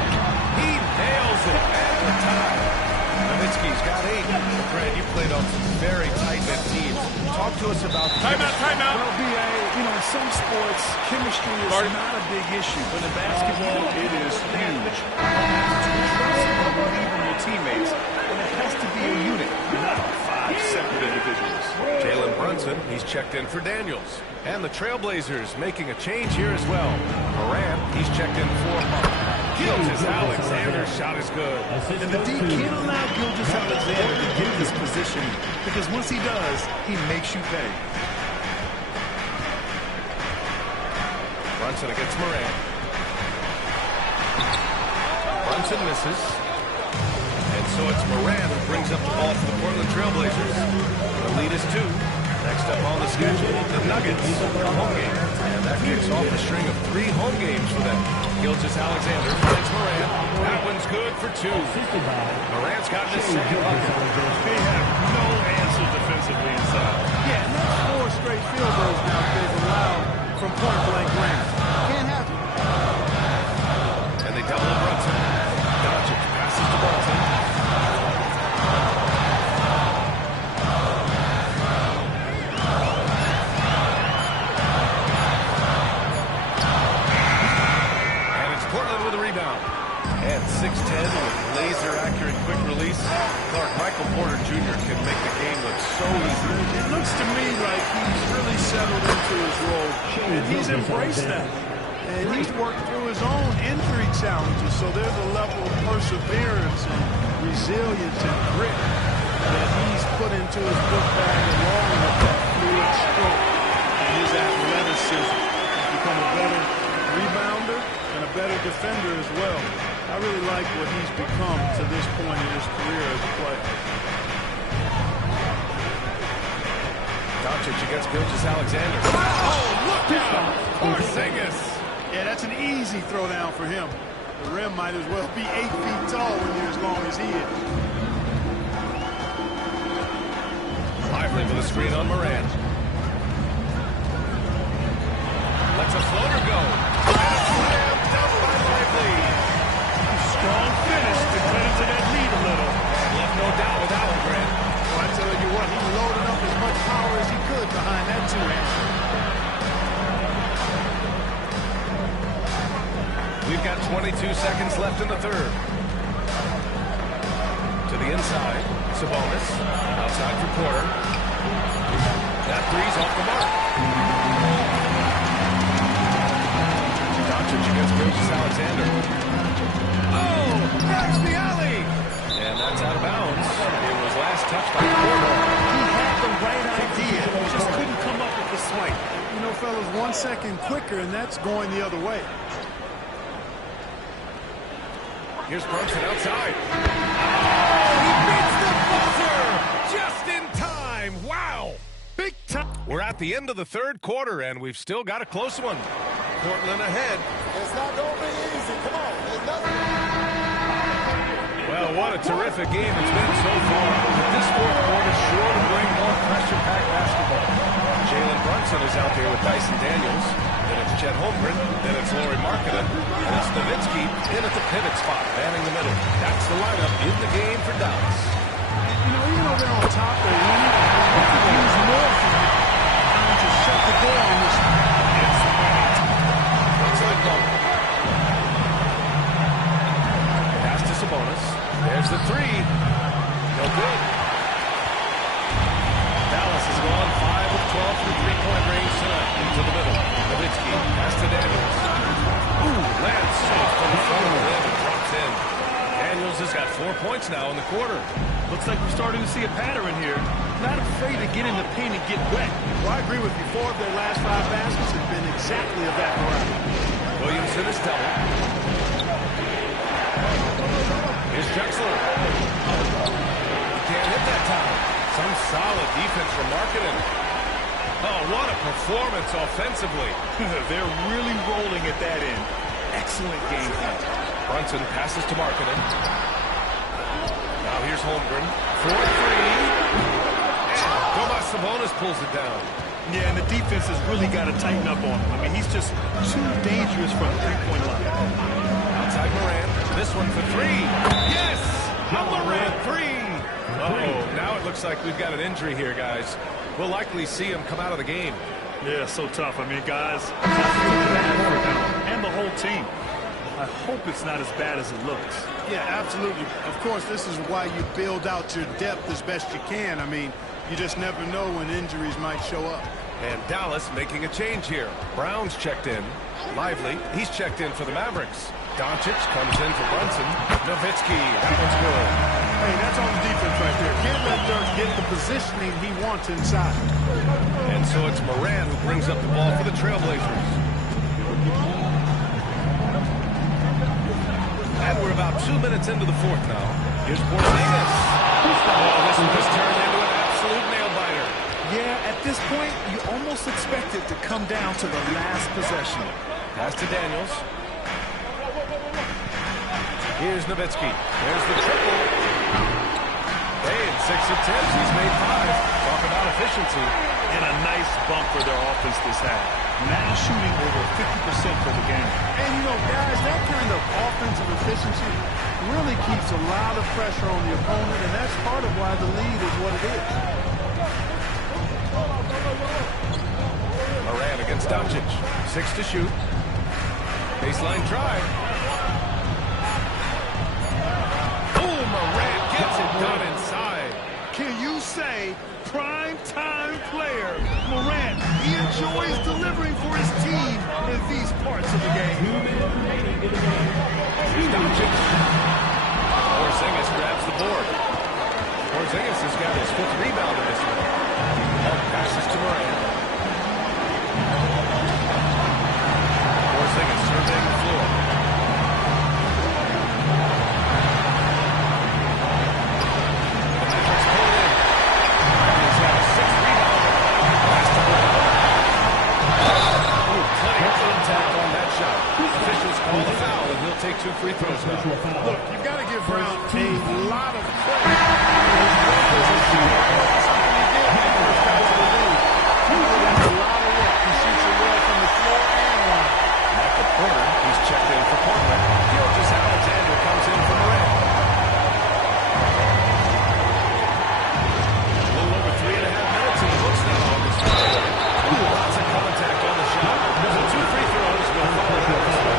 He nails it, and we're tied. Nowitzki's got 8. Grant, you played on some very tight-knit teams. Talk to us about the timeout. Well, B.A., you know, in some sports, chemistry is not a big issue. But in basketball, it is huge. Trust and believe in your teammates, and it has to be a unit, not 5 separate individuals. Jalen Brunson, he's checked in for Daniels. And the Trailblazers making a change here as well. Morant, he's checked in for Monk. Gilgeous-Alexander's shot is good. And the D can't allow Gilgeous-Alexander to get this position, because once he does, he makes you pay. Brunson against Morant. Brunson misses. And so it's Morant who brings up the ball for the Portland Trailblazers. The lead is 2. Next up on the schedule, the Nuggets, their home game. And that kicks off a string of 3 home games for them. Gilgeous-Alexander finds Morant. That one's good for 2. Morant's got his second bucket. They have no answer defensively inside. Yeah, and that's 4 straight field goals now they've allowed from point-blank range. Can't have it. And they double Brunson. Doncic passes to Brunson. And it's Portland with a rebound. And 6'10" with laser-accurate quick release. Clark, Michael Porter Jr. can make the game look so easy. It looks to me like he's really settled into his role, and he's embraced that. And he's worked through his own injury challenges, so there's a level of perseverance and resilience and grit that he's put into his book bag along with that fluid stroke and his athleticism. He's become a better rebounder and a better defender as well. I really like what he's become to this point in his career as a player. Doncic against Gilgeous-Alexander. Oh, look out! Porzingis. Yeah, that's an easy throwdown for him. The rim might as well be 8 feet tall when you're as long as he is. Lively with a screen on Morant. Lets a floater go. Slam dunk by Lively. Strong finish to cut into that lead a little. Left no doubt with that one, Grant. Well, I tell you what, he loaded up as much power as he could behind that 2-hand. 2 seconds left in the third. To the inside. Sabonis. Outside for Porter. That three's off the mark. Doncic against Alexander. Oh, there's the alley. And that's out of bounds. It was last touched by Porter. He had the right idea. He just couldn't come up with the swing. You know, fellas, 1 second quicker, and that's going the other way. Here's Brunson outside. Oh, he beats the buzzer just in time. Wow. Big time. We're at the end of the third quarter, and we've still got a close one. Portland ahead. It's not going to be easy. Come on. There's nothing. Well, what a terrific game it's been so far. But this fourth quarter is sure to bring more pressure-packed basketball. Jalen Brunson is out there with Dyson Daniels. Then it's Chet Holmgren. Then it's Lauri Markkanen. And it's Nowitzki in at the pivot spot, manning the middle. That's the lineup in the game for Dallas. You know, even though they're on top, they're winning. They could use more from him. Trying to shut the door on this one. It's outside bump. Pass to Sabonis. There's the three. No good. Dallas has gone 5 of 12 from the three-point range tonight. Into the middle. Nowitzki. Pass to Daniels. Ooh, lands soft on the front of the rim and drops in. Daniels has got 4 points now in the quarter. Looks like we're starting to see a pattern here. Not afraid to get in the paint and get wet. Well, I agree with you. 4 of their last 5 baskets have been exactly of that variety. Williamson is double. Here's Drexler. He can't hit that time. Some solid defense from Markkanen. Oh, what a performance offensively. They're really rolling at that end. Excellent game plan. Brunson passes to Markkanen. Now here's Holmgren. 4-3. And Domas Sabonis pulls it down. Yeah, and the defense has really got to tighten up on him. I mean, he's just too dangerous from the three-point line. Outside Morant. This one for 3. Yes! A Morant 3! Uh-oh, now it looks like we've got an injury here, guys. We'll likely see him come out of the game. Yeah, so tough. I mean, guys, I feel bad for him and the whole team. I hope it's not as bad as it looks. Yeah, absolutely. Of course, this is why you build out your depth as best you can. I mean, you just never know when injuries might show up. And Dallas making a change here. Brown's checked in. Lively, he's checked in for the Mavericks. Doncic comes in for Brunson. Nowitzki, that one's good. Hey, that's on the defense right there. Can't let Dirk get the positioning he wants inside. And so it's Morant who brings up the ball for the Trailblazers. And we're about 2 minutes into the fourth now. Here's Porzingis. Oh, this one has turned into an absolute nail-biter. Yeah, at this point, you almost expect it to come down to the last possession. Pass to Daniels. Here's Nowitzki. There's the triple. Hey, in 6 attempts, he's made 5. Talk about efficiency. And a nice bump for their offense this half. Now shooting over 50% for the game. And, you know, guys, that kind of offensive efficiency really keeps a lot of pressure on the opponent, and that's part of why the lead is what it is. Morant against Doncic. 6 to shoot. Baseline try. Oh, Morant gets it done inside. Can you say prime-time player Morant? He enjoys delivering for his team in these parts of the game. Here's Doncic. Porzingis grabs the board. Porzingis has got his 5th rebound in this one. Passes to Morant. Porzingis surveying the floor. The Mavericks pull it in. He's got a 6th rebound. Pass to Morant. Ooh, plenty of contact on that shot. Officials call the foul, and he'll take 2 free throws now. Look, you've got to give Brown a lot of credit. Something he did when he first got to the league. He put in a lot of work. He shoots it well from the floor and line. Michael Porter, he's checked in for Portland. Gilgeous Alexander comes in for Morant. A little over 3.5 minutes in the books now on this one. Ooh, lots of contact on the shot. There's 2 free throws. We'll follow this one.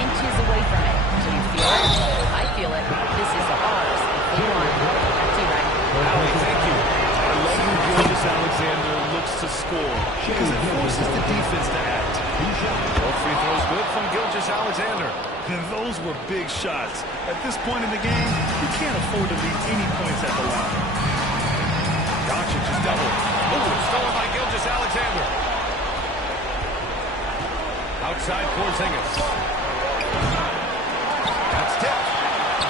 inches away from it. Do you feel it? I feel it. This is ours if we want it. Back to you, Ryan. Allie, thank you. I love when Gilgeous Alexander looks to score because it forces the defense to act. Both free throws good from Gilgeous Alexander. And those were big shots. At this point in the game, you can't afford to leave any points at the line. Doncic is doubled. Ooh, stolen by Gilgeous Alexander. Outside Porzingis. That's tipped.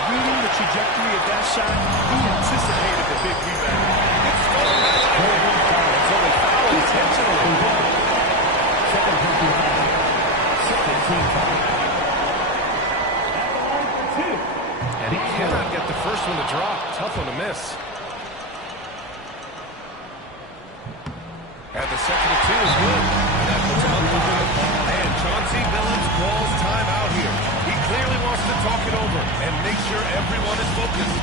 Reading the trajectory of that shot, he anticipated the big rebound. It's stolen by Lowry. So they foul intentionally. Second team foul. Second team foul. And he cannot get the first one to drop. Tough one to miss. And the second of two is good. And that puts him up 5. And Chauncey Billups calls timeout here. He clearly wants to talk it over and make sure everyone is focused.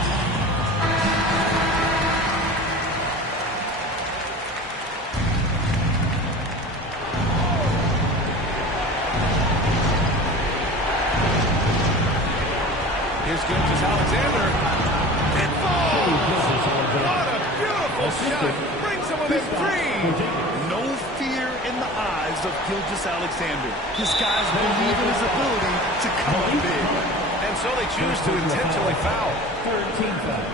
Here's Gilgeous Alexander. It falls! What a beautiful shot! Brings him within 3! No fear in the eyes of Gilgeous Alexander. His guys believe in his ability to come up big. And so they choose to intentionally foul. Third team foul.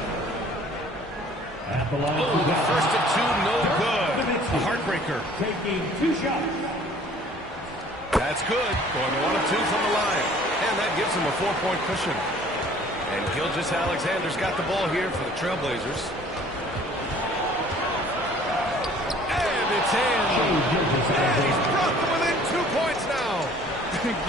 At the line. Oh, the first of 2, no good. A heartbreaker. Taking 2 shots. That's good. Going 1 of 2 from the line. And that gives him a 4-point cushion. And Gilgeous Alexander's got the ball here for the Trailblazers. And it's in. And he's brought them within 2 points now.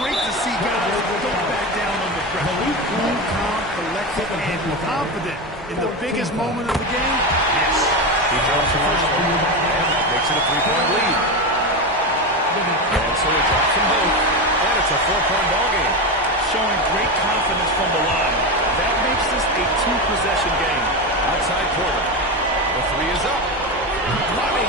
Great to see guys don't back down under pressure. Cool, calm, collected, and confident in the biggest moment of the game. Yes. He drops the first one and makes it a 3-point lead. And so he drops them both. And it's a 4-point ball game. Showing great confidence from the line. That makes this a 2-possession game. Outside Porter. The 3 is up. Money.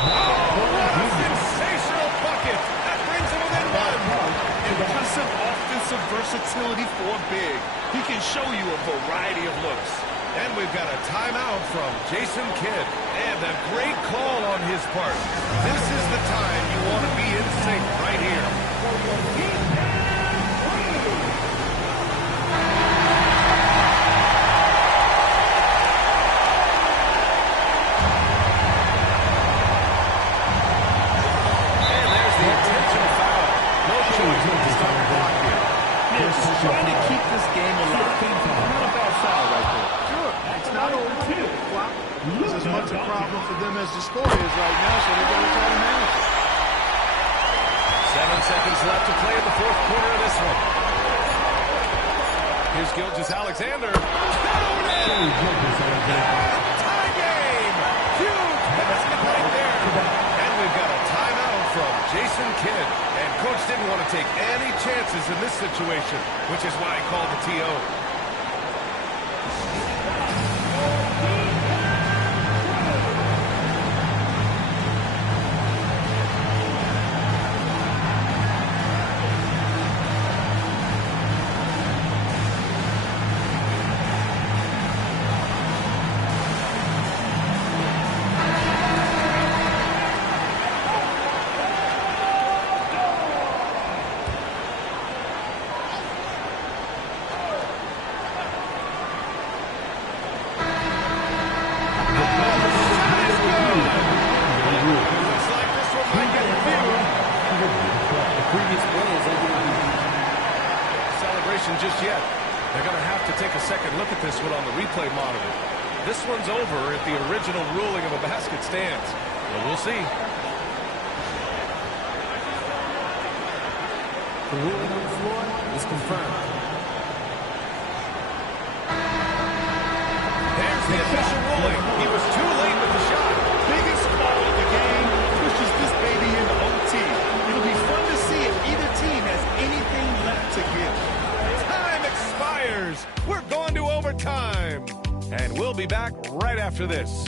Oh, what a sensational bucket. That brings him within 1. Impressive offensive versatility for big. He can show you a variety of looks. And we've got a timeout from Jason Kidd. And a great call on his part. This is the time you want to be in sync right here. Trying to keep this game alive. Not a bad foul right there. Sure. It's not over 2. It's as much a problem for them as the score is right now, so they got to try to manage it. 7 seconds left to play in the 4th quarter of this one. Here's Gilgeous Alexander. And tie game. Huge basket right there. And we've got a timeout from Jason Kidd. And Coach didn't want to take any chances in this situation, which is why he called the TO. Just yet. They're going to have to take a second look at this one on the replay monitor. This one's over if the original ruling of a basket stands. But we'll see. The ruling on the floor is confirmed. There's the official ruling. He was too late with the shot. Biggest call of the game pushes this baby into OT. It'll be fun to see if either team has anything left to give. Time expires. We're going to overtime. And we'll be back right after this.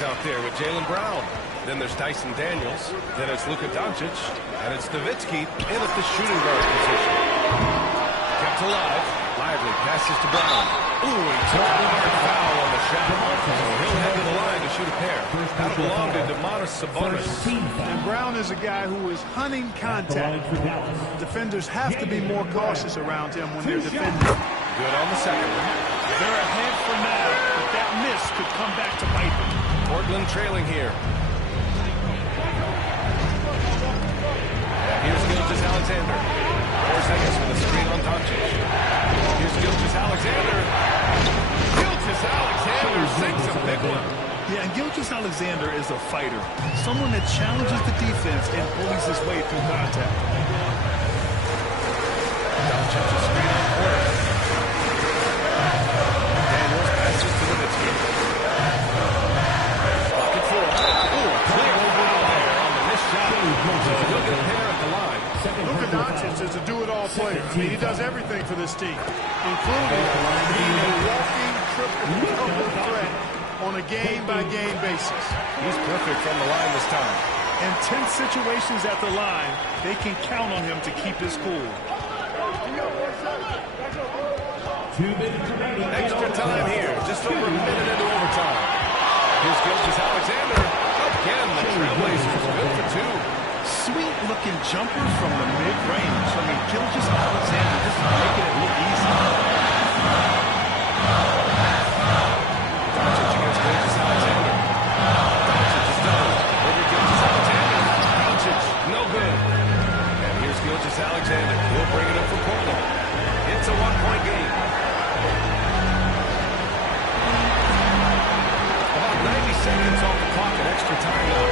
guys out there with Jaylen Brown. Then there's Dyson Daniels. Then it's Luka Doncic. And it's Nowitzki in at the shooting guard position. Kept alive. Lively passes to Brown. Ooh, he took a hard foul on the shot. So he'll head to the line to shoot a pair. That'll belong to Domantas Sabonis. And Brown is a guy who is hunting contact. Defenders have to be more cautious around him when they're defending. Good on the second one. They're ahead for now, but that miss could come back to bite them. Portland trailing here. Here's Gilgeous-Alexander. Porzingis with a screen on Doncic. Here's Gilgeous-Alexander. Gilgeous-Alexander sinks a big one. Yeah, and Gilgeous-Alexander is a fighter. Someone that challenges the defense and bullies his way through contact. Doncic's screen on Porter. Daniels passes to Nowitzki. Pocket four. Ooh, clear foul there on the missed shot. So he'll get a pair at the line. Luka Doncic is a do-it-all player. I mean, he does everything for this team, including being a walking triple-double threat on a game-by-game basis. He's perfect from the line this time. In tense situations at the line, they can count on him to keep his cool. Extra time here, just over a minute into overtime. Here's Gilgeous-Alexander. Again, the Trailblazers good for two. Sweet-looking jumper from the mid-range. I mean, Gilgeous-Alexander just making it look easy. Doncic against Gilgeous-Alexander. Doncic is done. Over Gilgeous-Alexander. Doncic, no good. And here's Gilgeous-Alexander. He'll bring it up for Portland. It's a one-point game. About 90 seconds off the clock at extra time now.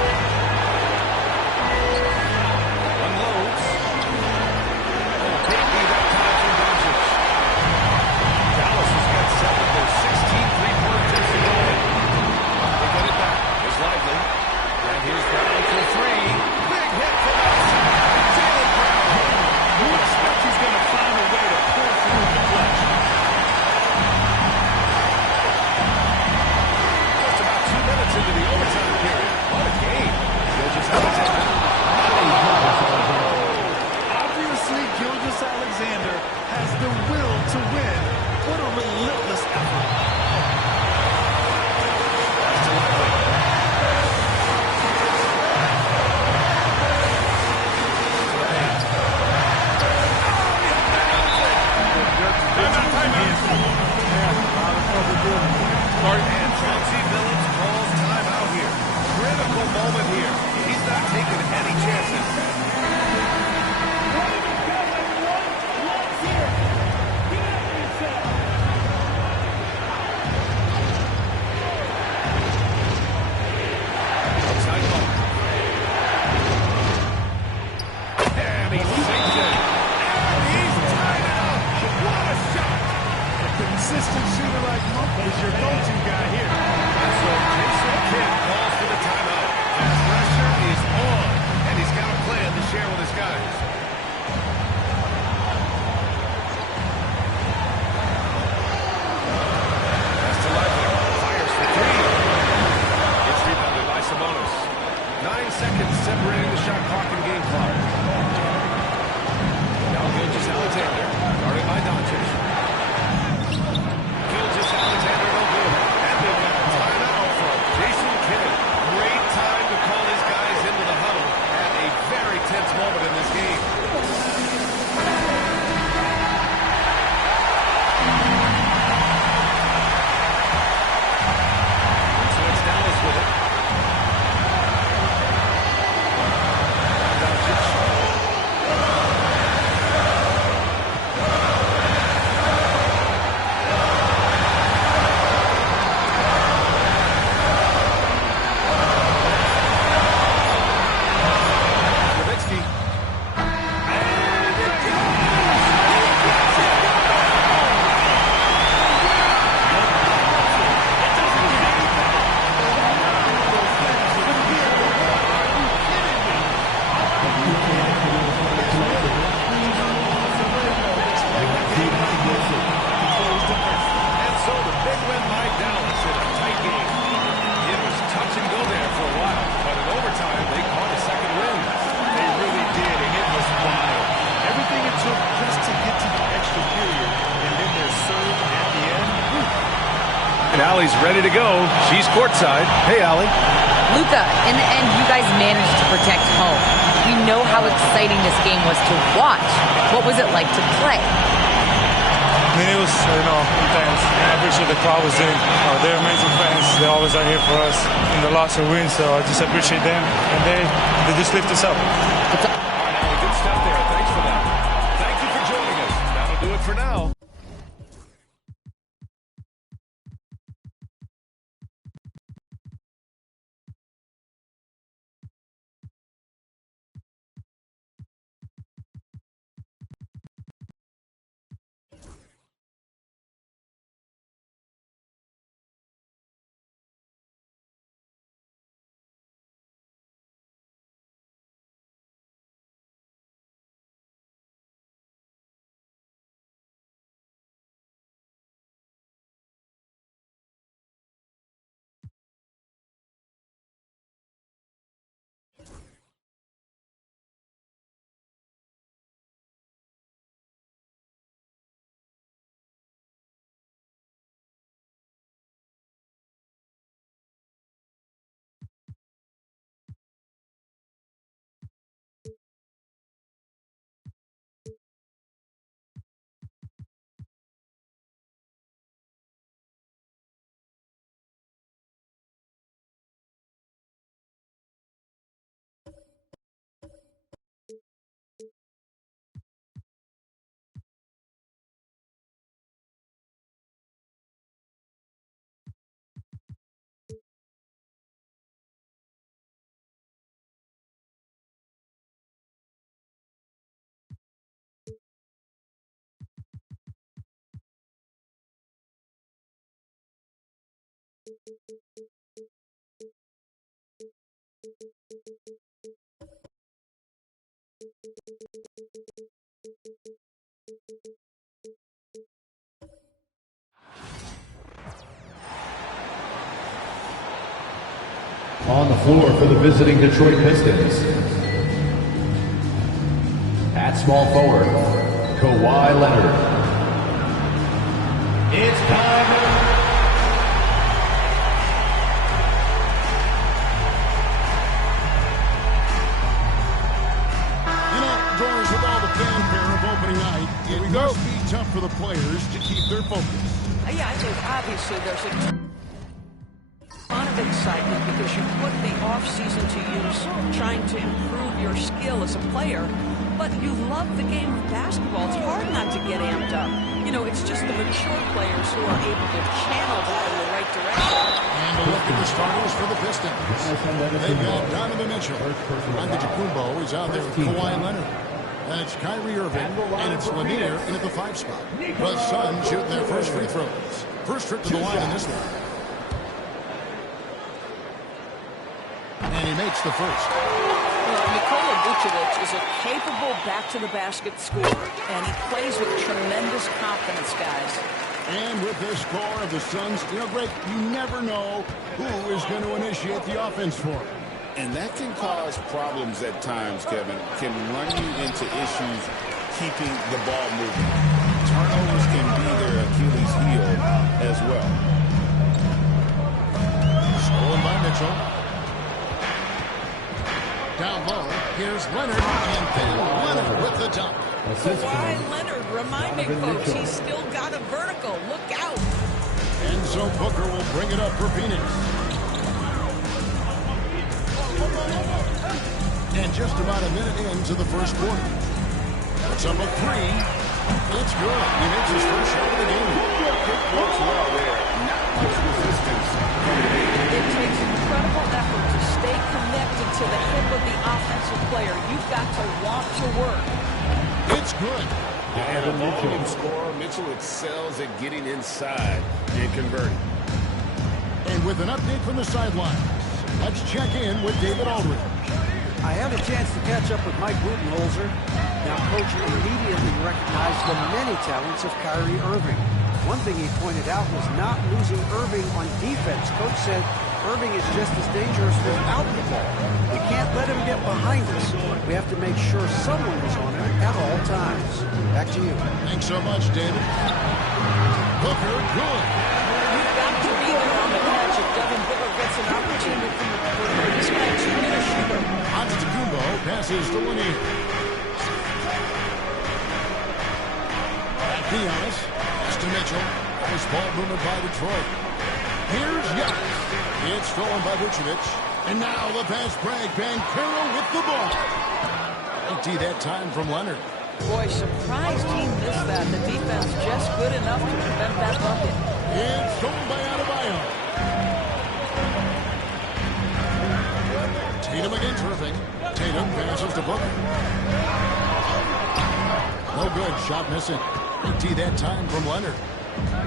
Unloads. Oh, baby, that time from Doncic. Dallas has got 7 of their 16 three-point attempts to go in. They get it back. Here's Lively. And here's Brown for three. Big hit from outside. Jaylen Brown. You expect he's going to find a way to pull through the clutch. Just about 2 minutes into the overtime period. What a game. Gilgeous-Alexander. Obviously, Gilgeous-Alexander has the will to win. What a relentless effort. That's to Lively. And Chauncey Billups calls timeout here. Critical moment here. He's not taking any chances. Outside ball. And he sinks it. And he's tied it up. What a shot. A consistent shooter like Monk is your go-to guy here. And so Jason Kidd calls for the timeout. The pressure is on, and he's got a plan to share with his guys. That's to Lively. Fires for three. It's rebounded by Sabonis. 9 seconds separating the shot clock and game clock. Now Gilgeous-Alexander, guarded by Doncic. Gilgeous-Alexander no good. And they've got a timeout from Jason Kidd. Great time to call his guys into the huddle at a very tense moment in this game. So it's Dallas with it. Doncic. Nowitzki. And it goes! And so the big win by Dallas in a tight game. It was touch and Allie's ready to go. She's courtside. Hey, Allie. Luka, in the end, you guys managed to protect home. We know how exciting this game was to watch. What was it like to play? I mean, it was, intense. I appreciate the crowd was doing. They're amazing fans. They always are here for us in the loss or win, so I just appreciate them. And they just lift us up. All right, Allie, good stuff there. Thanks for that. Thank you for joining us. That'll do it for now. On the floor for the visiting Detroit Pistons. At small forward, Kawhi Leonard. It's time. Doors, with all the fanfare of opening night, it must be tough for the players to keep their focus. Yeah, I think obviously there's a ton of excitement because you put the off-season to use trying to improve your skill as a player, but you love the game of basketball. It's hard not to get amped up. It's just the mature players who are able to channel that in the right direction. And a look at the starters for the Pistons. They've got Donovan Mitchell. Antetokounmpo is out there with Kawhi Leonard. And it's Kyrie Irving, and it's Lanier in at the 5 spot. The Suns shooting their first free throws. First trip to the line in this one. And he makes the first. Nikola Vucevic is a capable back-to-the-basket scorer, and he plays with tremendous confidence, guys. And with this score of the Suns, Greg, you never know who is going to initiate the offense for him. And that can cause problems at times, Kevin. Can run you into issues keeping the ball moving. Turnovers can be their Achilles heel as well. Stolen by Mitchell. Down low, here's Leonard, and then Leonard with the dunk. Kawhi Leonard reminding folks he's still got a vertical. Look out. And so Booker will bring it up for Phoenix. And just about a minute into the first quarter. Puts up a three. It's good. He makes his first shot of the game. It works well there. Not much resistance. It takes incredible effort to stay connected to the hip of the offensive player. You've got to want to work. It's good. And a volume scorer, Mitchell excels at getting inside and converting. And with an update from the sidelines, let's check in with David Aldridge. I had a chance to catch up with Mike Budenholzer. Now, Coach immediately recognized the many talents of Kyrie Irving. One thing he pointed out was not losing Irving on defense. Coach said Irving is just as dangerous without the ball. We can't let him get behind us. We have to make sure someone is on him at all times. Back to you. Thanks so much, David. Booker, good. You've got to be the passes to Lanier. Back to Giannis. Pass to Mitchell. Nice ball movement by Detroit. Here's Giannis. It's stolen by Vucevic. And now the pass break. Banchero with the ball. Empty that time from Leonard. Boy, surprised he missed that. The defense just good enough to prevent that bucket. It's stolen by Adebayo. Tatum against Irving. Tatum passes to Booker. No good. Shot missing. Empty that time from Leonard.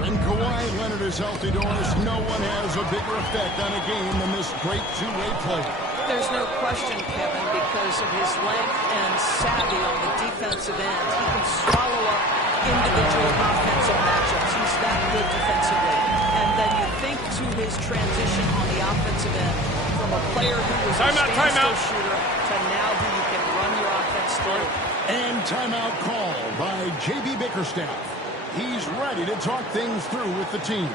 When Kawhi Leonard is healthy, Doris, no one has a bigger effect on a game than this great two-way player. There's no question, Kevin, because of his length and savvy on the defensive end. He can swallow up individual offensive matchups. He's that good defensively. And then you think to his transition on the offensive end from a player who was a standstill shooter to now who you can run your offense through. And timeout call by J.B. Bickerstaff. He's ready to talk things through with the team.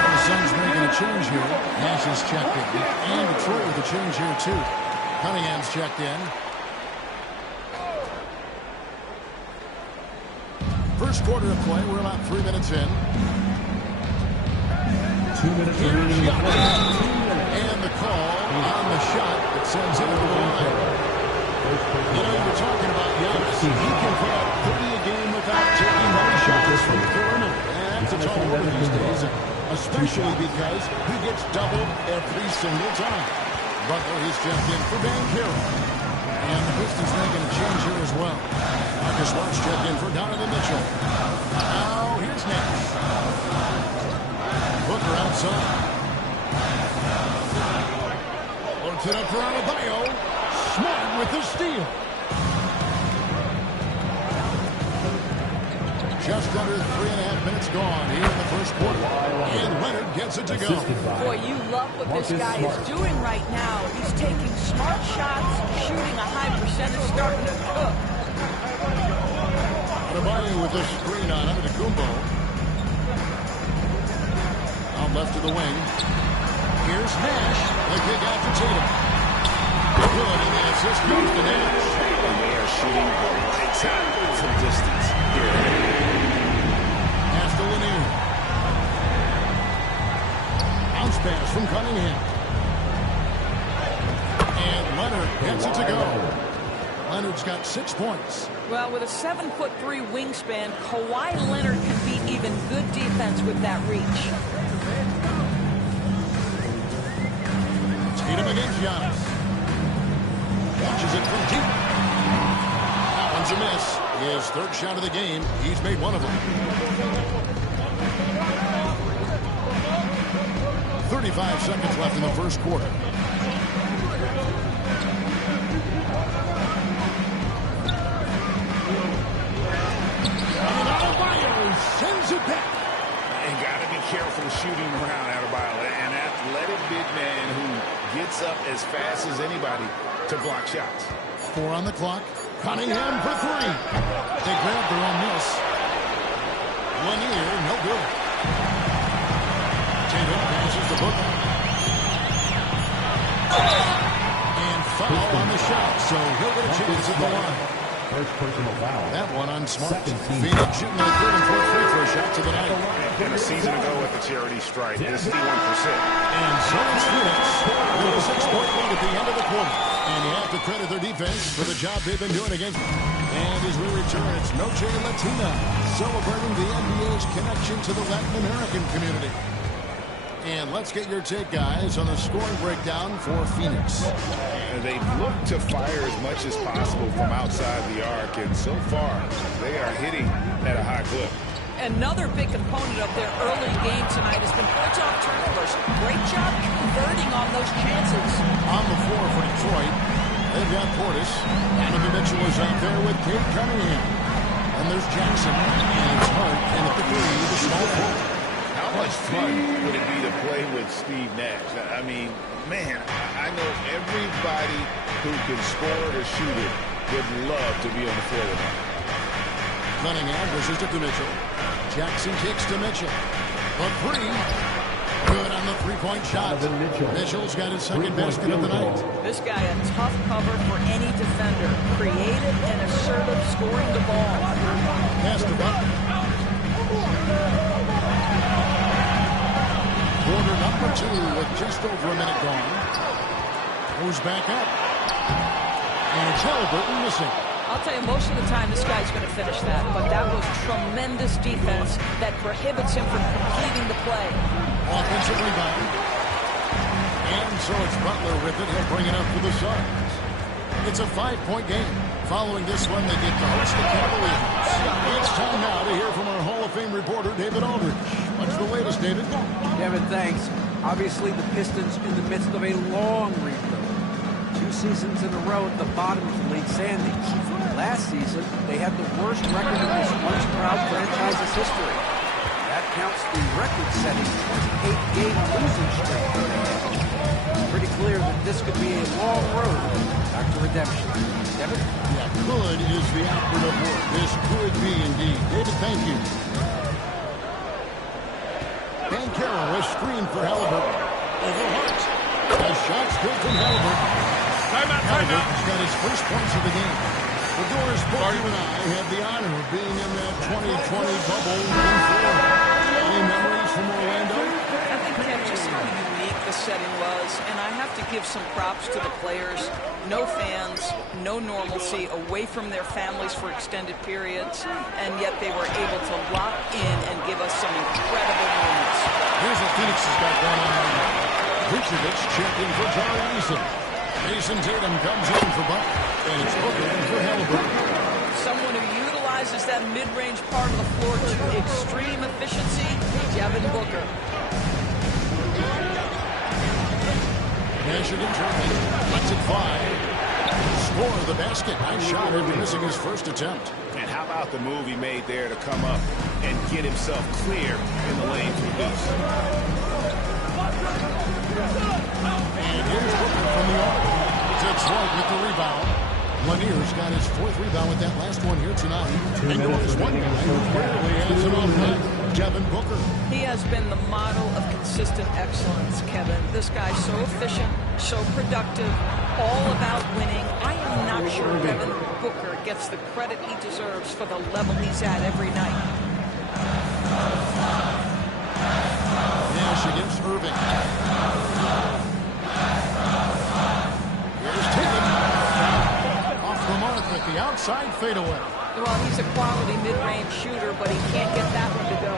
The Suns making a change here. Nash is checked in. And Detroit with a change here, too. Cunningham's checked in. First quarter of play. We're about 3 minutes in. 2 minutes remaining. And the call on the shot that sends him to the line. You know, you're talking about Giannis. He can put up 30 a game without taking many shots from the perimeter. And that's a tall order these days, especially because he gets doubled every single time. Butler, he's checked in for Banchero. And the Pistons making a change here as well. Marcus Smart's checked in for Donovan Mitchell. Now, here's Nash. Booker outside. Loads it up for Adebayo. Smart with the steal. Just under 3.5 minutes gone here in the first quarter. And Leonard gets it to go. Boy, you love what this guy is doing right now. He's taking smart shots, shooting a high percentage, starting to cook. Adebayo with the screen on Antetokounmpo. Out left to the wing. Here's Nash. The kick out to Tatum. Good, and the assist goes to Nash. And they are shooting the lights out from distance here. Pass to Lanier. Bounce pass from Cunningham. And Leonard gets it to go. Leonard's got 6 points. Well, with a 7'3" wingspan, Kawhi Leonard can beat even good defense with that reach. Tatum against Giannis. Watches it from deep. That one's a miss. His third shot of the game. He's made one of them. 35 seconds left in the first quarter. And Adebayo sends it back. And got to be careful shooting around Adebayo. An athletic big man who gets up as fast as anybody to block shots. 4 on the clock. Cunningham for 3. They grabbed their own miss. Lanier, no good. Tatum passes to Booker. And foul on the shot, so he'll get a chance at the line. First personal foul. That one on Smart. Phoenix shooting the third and fourth free throw shots of the night. And a season ago at the charity stripe, it's 51%. And so it's Phoenix with a 6-point lead at the end of the quarter. And you have to credit their defense for the job they've been doing against them. And as we return, it's Noche Latina, celebrating the NBA's connection to the Latin American community. And let's get your take, guys, on the scoring breakdown for Phoenix. And they've looked to fire as much as possible from outside the arc, and so far, they are hitting at a high clip. Another big component of their early game tonight has been points off turnovers. Great job converting on those chances. On the floor for Detroit, they've got Portis. Donovan Mitchell is out there with Cade Cunningham. And there's Jackson, and it's Hart, and at the 3, the small forward. How much fun would it be to play with Steve Nash? I mean, man, I know everybody who can score or shoot it would love to be on the floor with him. Cunningham pushes it to Mitchell. Jackson kicks to Mitchell. A 3. Good on the three-point shot. Mitchell's got his second basket of the night. This guy a tough cover for any defender. Creative and assertive scoring the ball. Pass to Butler. Quarter number 2 with just over a minute gone. Goes back up. And it's Halliburton missing. I'll tell you, most of the time this guy's going to finish that, but that was tremendous defense that prohibits him from completing the play. Offensive rebound. And so it's Butler with it. He'll bring it up for the Suns. It's a 5-point game. Following this one, they get to host the Cavaliers. It's time now to hear from our Hall of Fame reporter, David Aldridge. What's the latest, David? Kevin, thanks. Obviously, the Pistons in the midst of a long rebuild. 2 seasons in a row at the bottom of the league standings. Last season, they had the worst record in this once proud franchise's history. That counts the record-setting 28-game losing streak that they had. It's pretty clear that this could be a long road back to redemption. Kevin? Yeah, could is the operative word. This could be indeed. David, thank you. Bankero is screened for Halliburton. Over Hart. A shot's good from Halliburton. Halliburton's got his first points of the game. Well, Doris, both you and I had the honor of being in that 2020 bubble in Florida. Any memories from Orlando? I think, Kev, just how unique the setting was, and I have to give some props to the players. No fans, no normalcy, away from their families for extended periods, and yet they were able to lock in and give us some incredible moments. Here's what Phoenix has got going on right now. Vucevic checked in for John Eason. Jason Tatum comes in for Buck, and it's Booker in for Halliburton. Someone who utilizes that mid-range part of the floor to extreme efficiency, Devin Booker. Nash against Irving. Lets it fly. Score the basket. Nice shot after missing his first attempt. And how about the move he made there to come up and get himself clear in the lane for Deuce? And here's Booker from the arc. It's White with the rebound. Lanier's got his 4th rebound with that last one here tonight. And there's one guy who rarely has it on net, Devin Booker. He has been the model of consistent excellence, Kevin. This guy's so efficient, so productive, all about winning. I am not sure Devin Booker gets the credit he deserves for the level he's at every night. Nash against Irving. Here's Tatum. Off the mark with the outside fadeaway. Well, he's a quality mid-range shooter, but he can't get that one to go.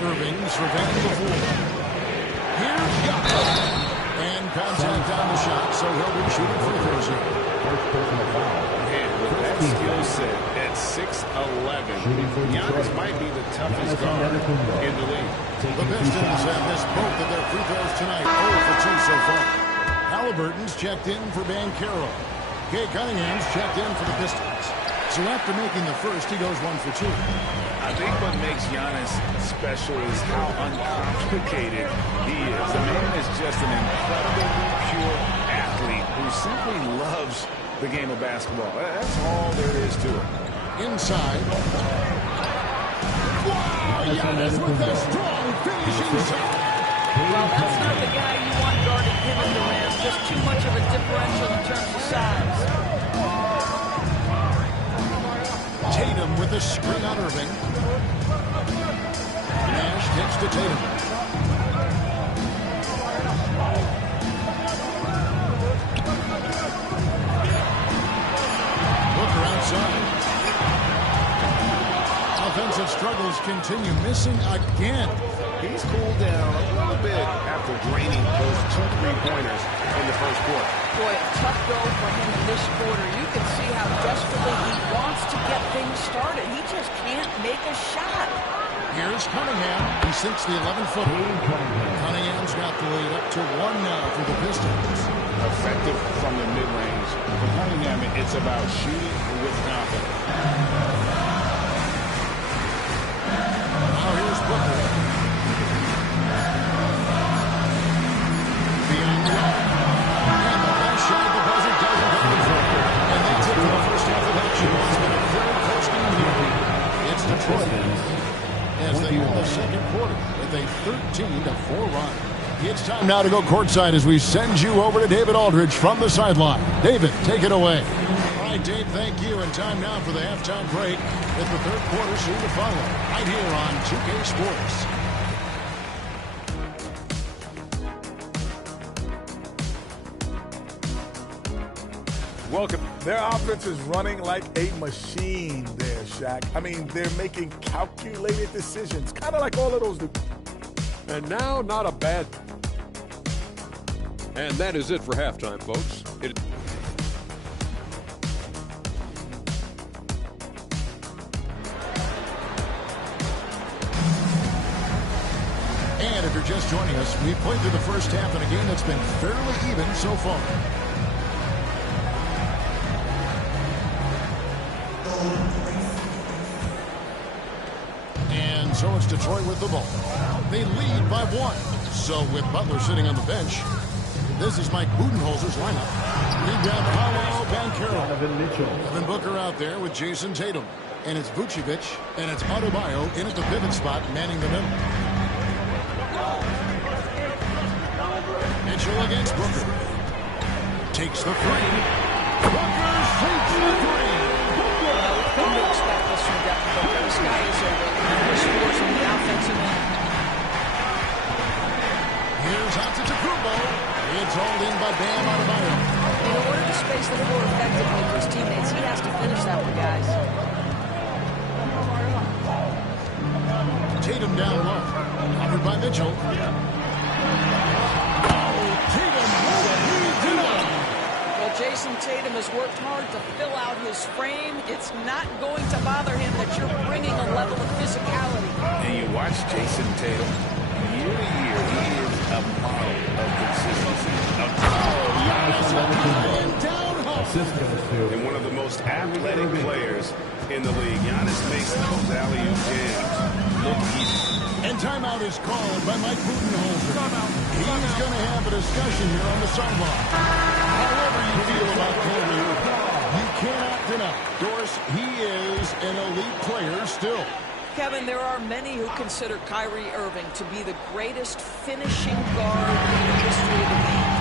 Irving's revenge before. Here's Giannis. And contact on the shot, so he'll be shooting free throws here. And with that skill set at 6'11", Giannis might be the toughest guard in the league. The Pistons have missed both of their free throws tonight. 0 for 2 so far. Halliburton's checked in for Bankero. Kay Cunningham's checked in for the Pistons. So after making the first, he goes 1 for 2. I think what makes Giannis special is how uncomplicated he is. The man is just an incredibly pure athlete who simply loves the game of basketball. That's all there is to it. Inside. Wow, Giannis with a strong finishing shot. Well, that's not the guy you want guarding Kevin Durant. Just too much of a differential in terms of size. Tatum with a screen on Irving. Nash gets to Tatum. Booker outside. Offensive struggles continue. Missing again. He's cooled down a little bit after draining those 2 3-pointers in the first quarter. Boy, a tough go for him in this quarter. You can see how desperately he wants to get things started. He just can't make a shot. Here's Cunningham. He sinks the 11-footer. Cunningham's got the lead up to 1 now for the Pistons. Effective from the mid-range. For Cunningham, it's about shooting with confidence. Now here's Booker. Beyond the arc. And the last shot of the buzzer doesn't hit the front. And that's it for the first half of action. It's been a very close game here. It's Detroit as they 14-4 run. It's time now to go courtside as we send you over to David Aldridge from the sideline. David, take it away. All right, Dave, thank you. And time now for the halftime break with the third quarter soon to follow right here on 2K Sports. Welcome. Their offense is running like a machine there, Shaq. I mean, they're making calculated decisions, kind of like all of those do. And now, not a bad. And that is it for halftime, folks. And if you're just joining us, we played through the first half in a game that's been fairly even so far. And so it's Detroit with the ball. They lead by 1. So with Butler sitting on the bench, this is Mike Budenholzer's lineup. Rebound Paolo Banchero. Devin Booker out there with Jason Tatum. And it's Vucevic and it's Adebayo in at the pivot spot, manning the middle. Mitchell against Booker. Takes the three. Booker sinks the three. Come to expect this from Devin Booker. This guy is a scores on the offensive end. Here's Antetokounmpo. It's hauled in by Bam Adebayo. In order to space the floor effectively for his teammates, he has to finish that one, guys. Tatum down low. Covered by Mitchell. Well, Jason Tatum has worked hard to fill out his frame. It's not going to bother him that you're bringing a level of physicality. And you watch Jason Tatum, year to year, he is a model of consistency. And one of the most athletic players in the league. Giannis makes those alley-oop jams look easy. And timeout is called by Mike Budenholzer. He's going to have a discussion here on the sideline. However you feel about Kyrie, you cannot deny, Doris, he is an elite player still. Kevin, there are many who consider Kyrie Irving to be the greatest finishing guard in the history of the league.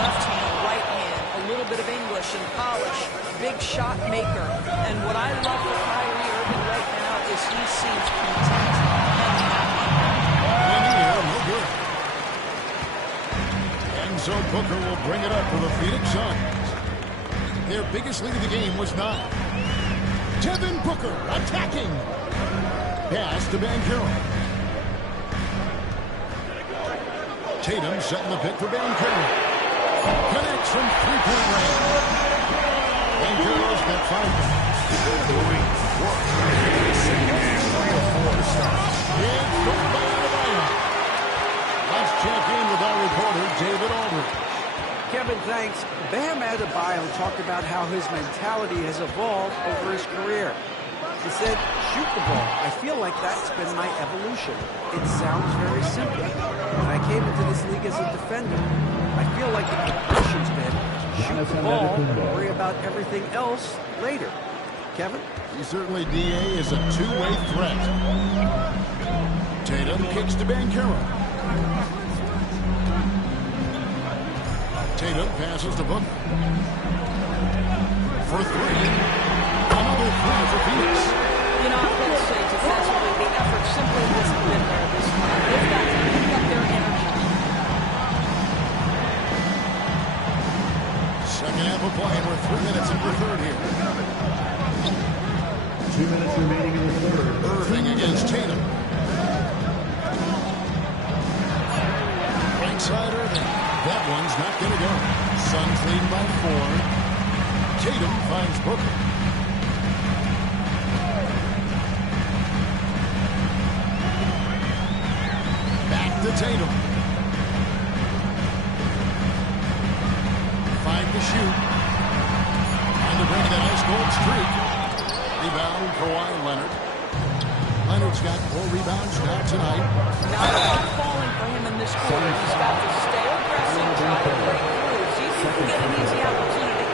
Left hand, right hand, a little bit of English and polish, big shot maker. And what I love for Kyrie Irving right now is he seems content and happy. No good. And so Booker will bring it up for the Phoenix Suns. Their biggest lead of the game was 9. Devin Booker attacking. Pass to Banchero. Tatum setting the pick for Banchero. Connects from three-point range. Banchero's got 5 points. Doing work. Second half, 3 or 4 to start. It's scored by Adebayo. Let's check in with our reporter, David Aldridge. Kevin, thanks. Bam Adebayo talked about how his mentality has evolved over his career. He said, shoot the ball. I feel like that's been my evolution. It sounds very simple. When I came into this league as a defender, I feel like the progression's been shoot the ball, worry about everything else later. Kevin? He certainly, D.A., is a two-way threat. Tatum kicks to Banchero. Tatum passes to Booker. For 3. Another 3 for Phoenix. You know, I've got to say, defensively, the effort simply hasn't been there this time. They've got to pick up their energy. Second half of play, and we're 3 minutes into the third here. 2 minutes remaining in the third. Irving against Tatum. Right side Irving. That one's not going to go. Suns leading by 4. Tatum finds Booker. Back to Tatum. 5 to shoot. Trying to break that ice cold streak. Rebound, Kawhi Leonard. Leonard's got 4 rebounds now tonight. Not a lot falling for him in this quarter. He's got to stay aggressive, try to break through. See if he can get an easy opportunity.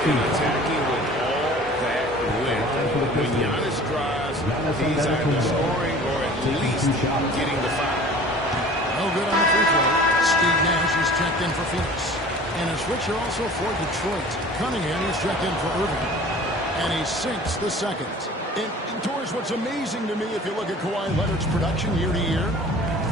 Attacking with all that width. When Giannis drives, he's either scoring or at least getting the foul. checked in for Phoenix. And a switcher also for Detroit. Cunningham is checked in for Irving. And he sinks the second. And Torres, what's amazing to me, if you look at Kawhi Leonard's production year to year,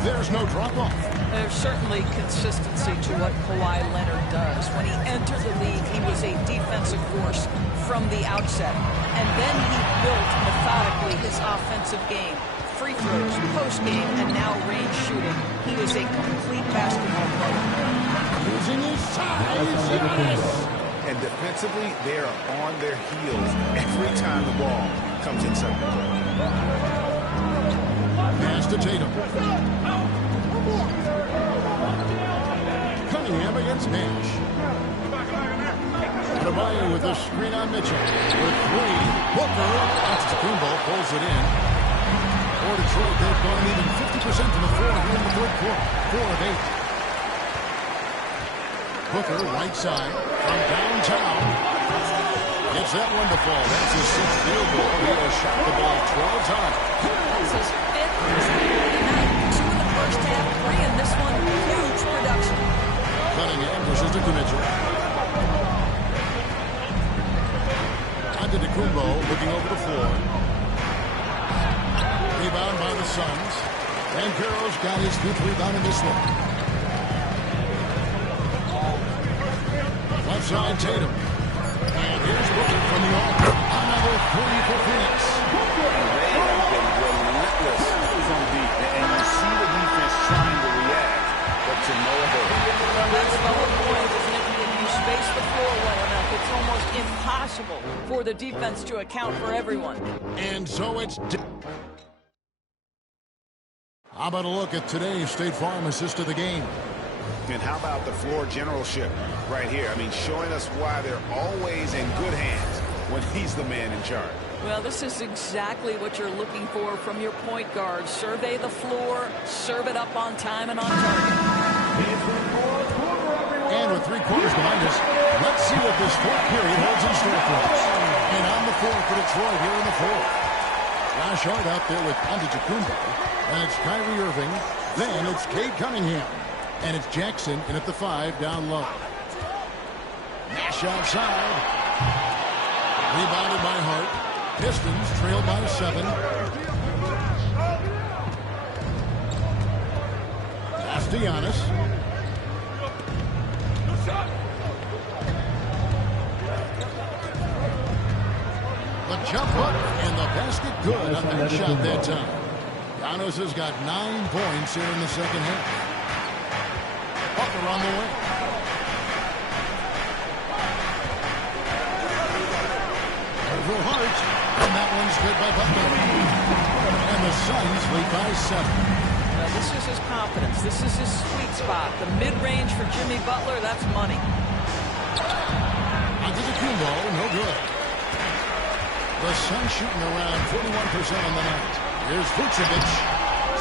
there's no drop-off. There's certainly consistency to what Kawhi Leonard does. When he entered the league, he was a defensive force from the outset. And then he built methodically his offensive game. Free throws, post-game, and now range shooting. He is a complete basketball player. Using his size, and defensively, they are on their heels every time the ball comes inside. Pass to Tatum. Cunningham against Nash. Adebayo with the screen on Mitchell. With three, Booker. Antetokounmpo pulls it in. For Detroit, they've gone even 50% from the floor here in the third quarter. 4 of 8. Booker, right side, from downtown. Gets that one to fall. That's his 6th field goal. He has shot the ball 12 times. That's his 5th tonight. 2 in the first half, 3 in this one. Huge production. Cunningham pushes to Mitchell. Antetokounmpo looking over the floor. Rebound by the Suns. And Carroll's got his 5th rebound in this one. Left side, Tatum. And here's Booker from the arc. Another 3 for Phoenix. They have been relentless on beat. And you see the defense trying to react, but to no avail. Well, that's the whole point, isn't it? If you space the floor well enough, it's almost impossible for the defense to account for everyone. And so it's... How about a look at today's State Farm assist of the game? And how about the floor generalship right here? I mean, showing us why they're always in good hands when he's the man in charge. Well, this is exactly what you're looking for from your point guard. Survey the floor, serve it up on time and on target. And with 3 quarters behind us, let's see what this 4th period holds in store for us. And on the floor for Detroit here in the 4th. Josh Hart out there with Antetokounmpo. And it's Kyrie Irving. Then it's Cade Cunningham. And it's Jackson in at the 5 down low. Nash outside. Rebounded by Hart. Pistons trailed by 7. Pass to Giannis. The jump up and the basket good on that shot that time. Giannis has got 9 points here in the second half. Butler on the way. Over Hart. And that one's good by Butler. And the Suns lead by 7. Now, this is his confidence. This is his sweet spot. The mid-range for Jimmy Butler, that's money. Antetokounmpo, no good. The Suns shooting around 41% on the night. Here's Vucevic.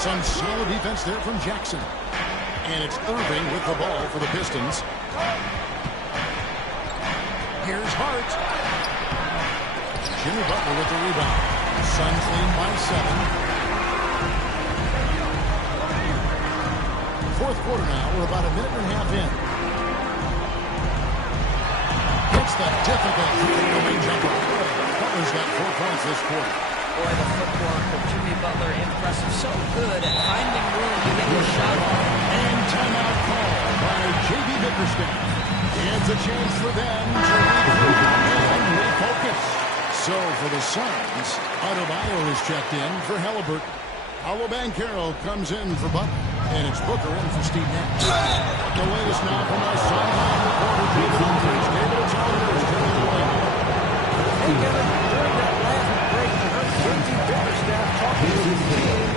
Some solid defense there from Jackson. And it's Irving with the ball for the Pistons. Here's Hart. Jimmy Butler with the rebound. Suns lead by 7. Fourth quarter now. We're about a minute and a half in. It's the difficult three-point jumper. Butler's got 4 points this quarter. Boy, the footwork of Jimmy Butler, impressive. So good at finding room to get his shot off. And timeout call by J.B. Bickerstaff. It's a chance for them to regroup and refocus. So for the Suns, Adebayo is checked in for Halliburton. Paolo Banchero comes in for Butler. And it's Booker in for Steve Nash. The latest now from our sideline reporter, David Aldridge. David, it's all yours. Hey, Kevin, during that last break, I heard J.B. Bickerstaff talking to his team.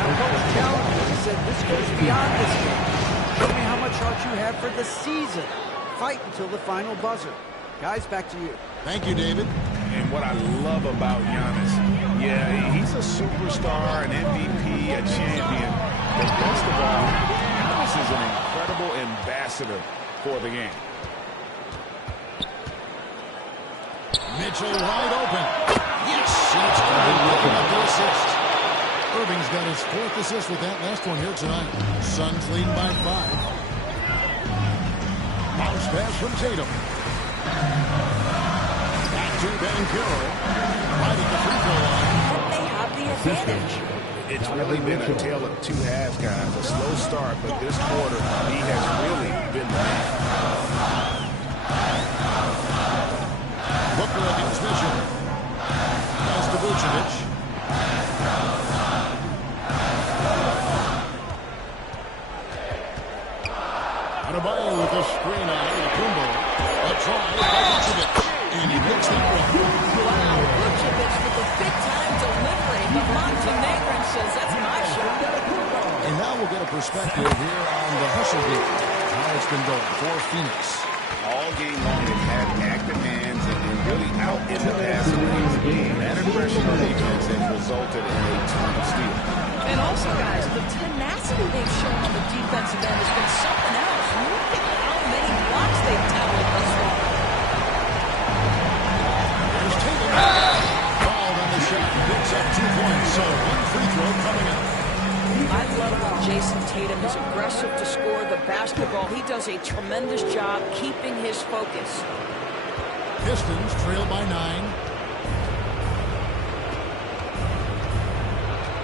Now, Coach challenged him. He said, this goes beyond this game. Show me how much heart you have for the season. Fight until the final buzzer. Guys, back to you. Thank you, David. And what I love about Giannis, yeah, he's a superstar, an MVP, a champion. But best of all, Giannis is an incredible ambassador for the game. Mitchell wide open. Yes! And it's Irving picking up the assist. Irving's got his 4th assist with that last one here tonight. Suns leading by 5. Bounce pass from Tatum. Back to Banchero. Right at the free throw line. They have the advantage. It's really been a tale of two halves, guys. A slow start, but this quarter, he has really been the man. Booker against Mitchell. Pass to Vucevic. Adebayo with a screen on Kumbo. A try by Vucevic. And he makes that one. Wow, Vucevic with a big-time delivery, but Montenegrin says that's my shot. And now we'll get a perspective here on the hustle game. How it's been going for Phoenix. All game long, they've had active hands and really out in the passing lanes. That aggression on defense has resulted in a ton of steals. And also, guys, the tenacity they've shown on the defensive end has been something else. Look at how many blocks they've tallied thus far. There's Tatum. Fouled on the shot. Picks up 2 points. So one free throw coming up. I love when Jason Tatum is aggressive to score the basketball. He does a tremendous job keeping his focus. Pistons trail by 9.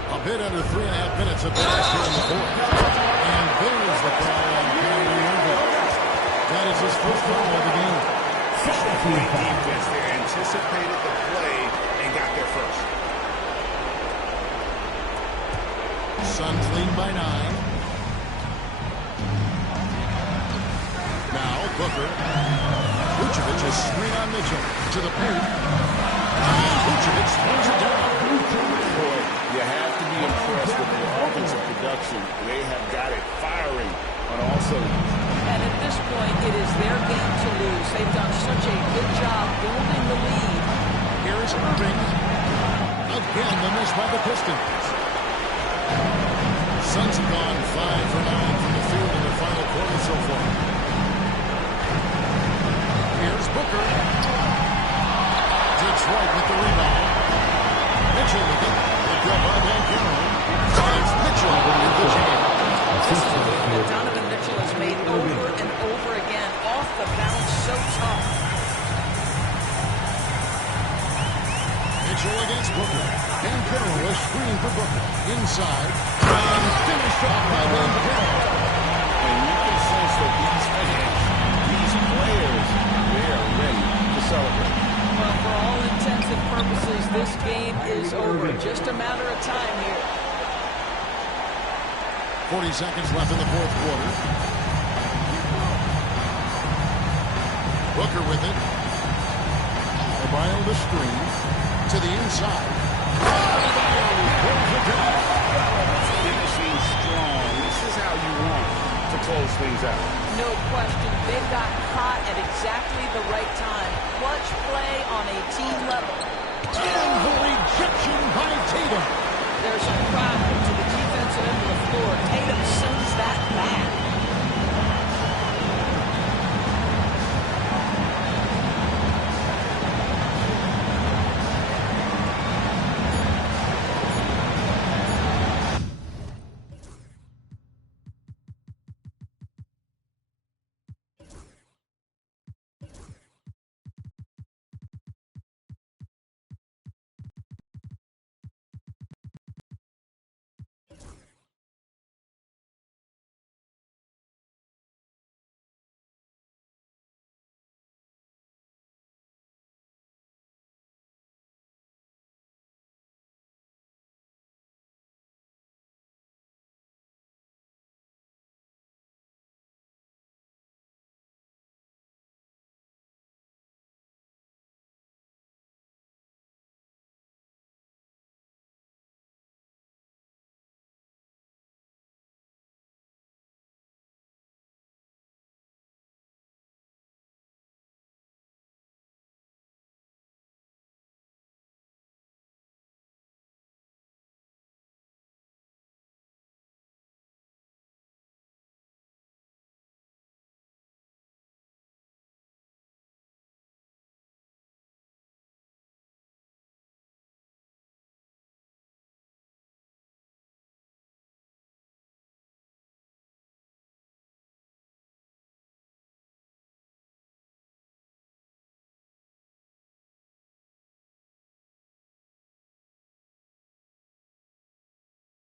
A bit under 3.5 minutes of pass here in the fourth. And there's the foul on Kyrie Irving. That is his first foul of the game. Great defense there. Anticipated the play and got there first. Suns lead by 9. Now Booker. Vucevic is screen on Mitchell. To the paint. And Vucevic throws it down. Boy, you have to be impressed with the offensive production. They have got it firing on all cylinders. And at this point, it is their game to lose. They've done such a good job building the lead. Here is Irving. Again, the miss by the Pistons. Suns have gone 5 for 9 from the field in the final quarter so far. Here's Booker. Detroit with the rebound. Mitchell with it. Picked up by Banchero. Finds Mitchell with the jam. This is a move that Donovan Mitchell has made over and over again. Off the bounce, so tough. Mitchell against Booker. Banchero a screen for Booker. Inside. And finished off by Banchero. And you can sense that these fans, these players, they are ready to celebrate. Well, for all intents and purposes, this game is over. Just a matter of time here. 40 seconds left in the fourth quarter. Booker with it. Adebayo the screen. To the inside. Finishing strong. This is how you want to close things out. No question. They've got hot at exactly the right time. Clutch play on a team level. And the rejection by Tatum. There's a crowd to the defensive end of the floor. Tatum sends that back.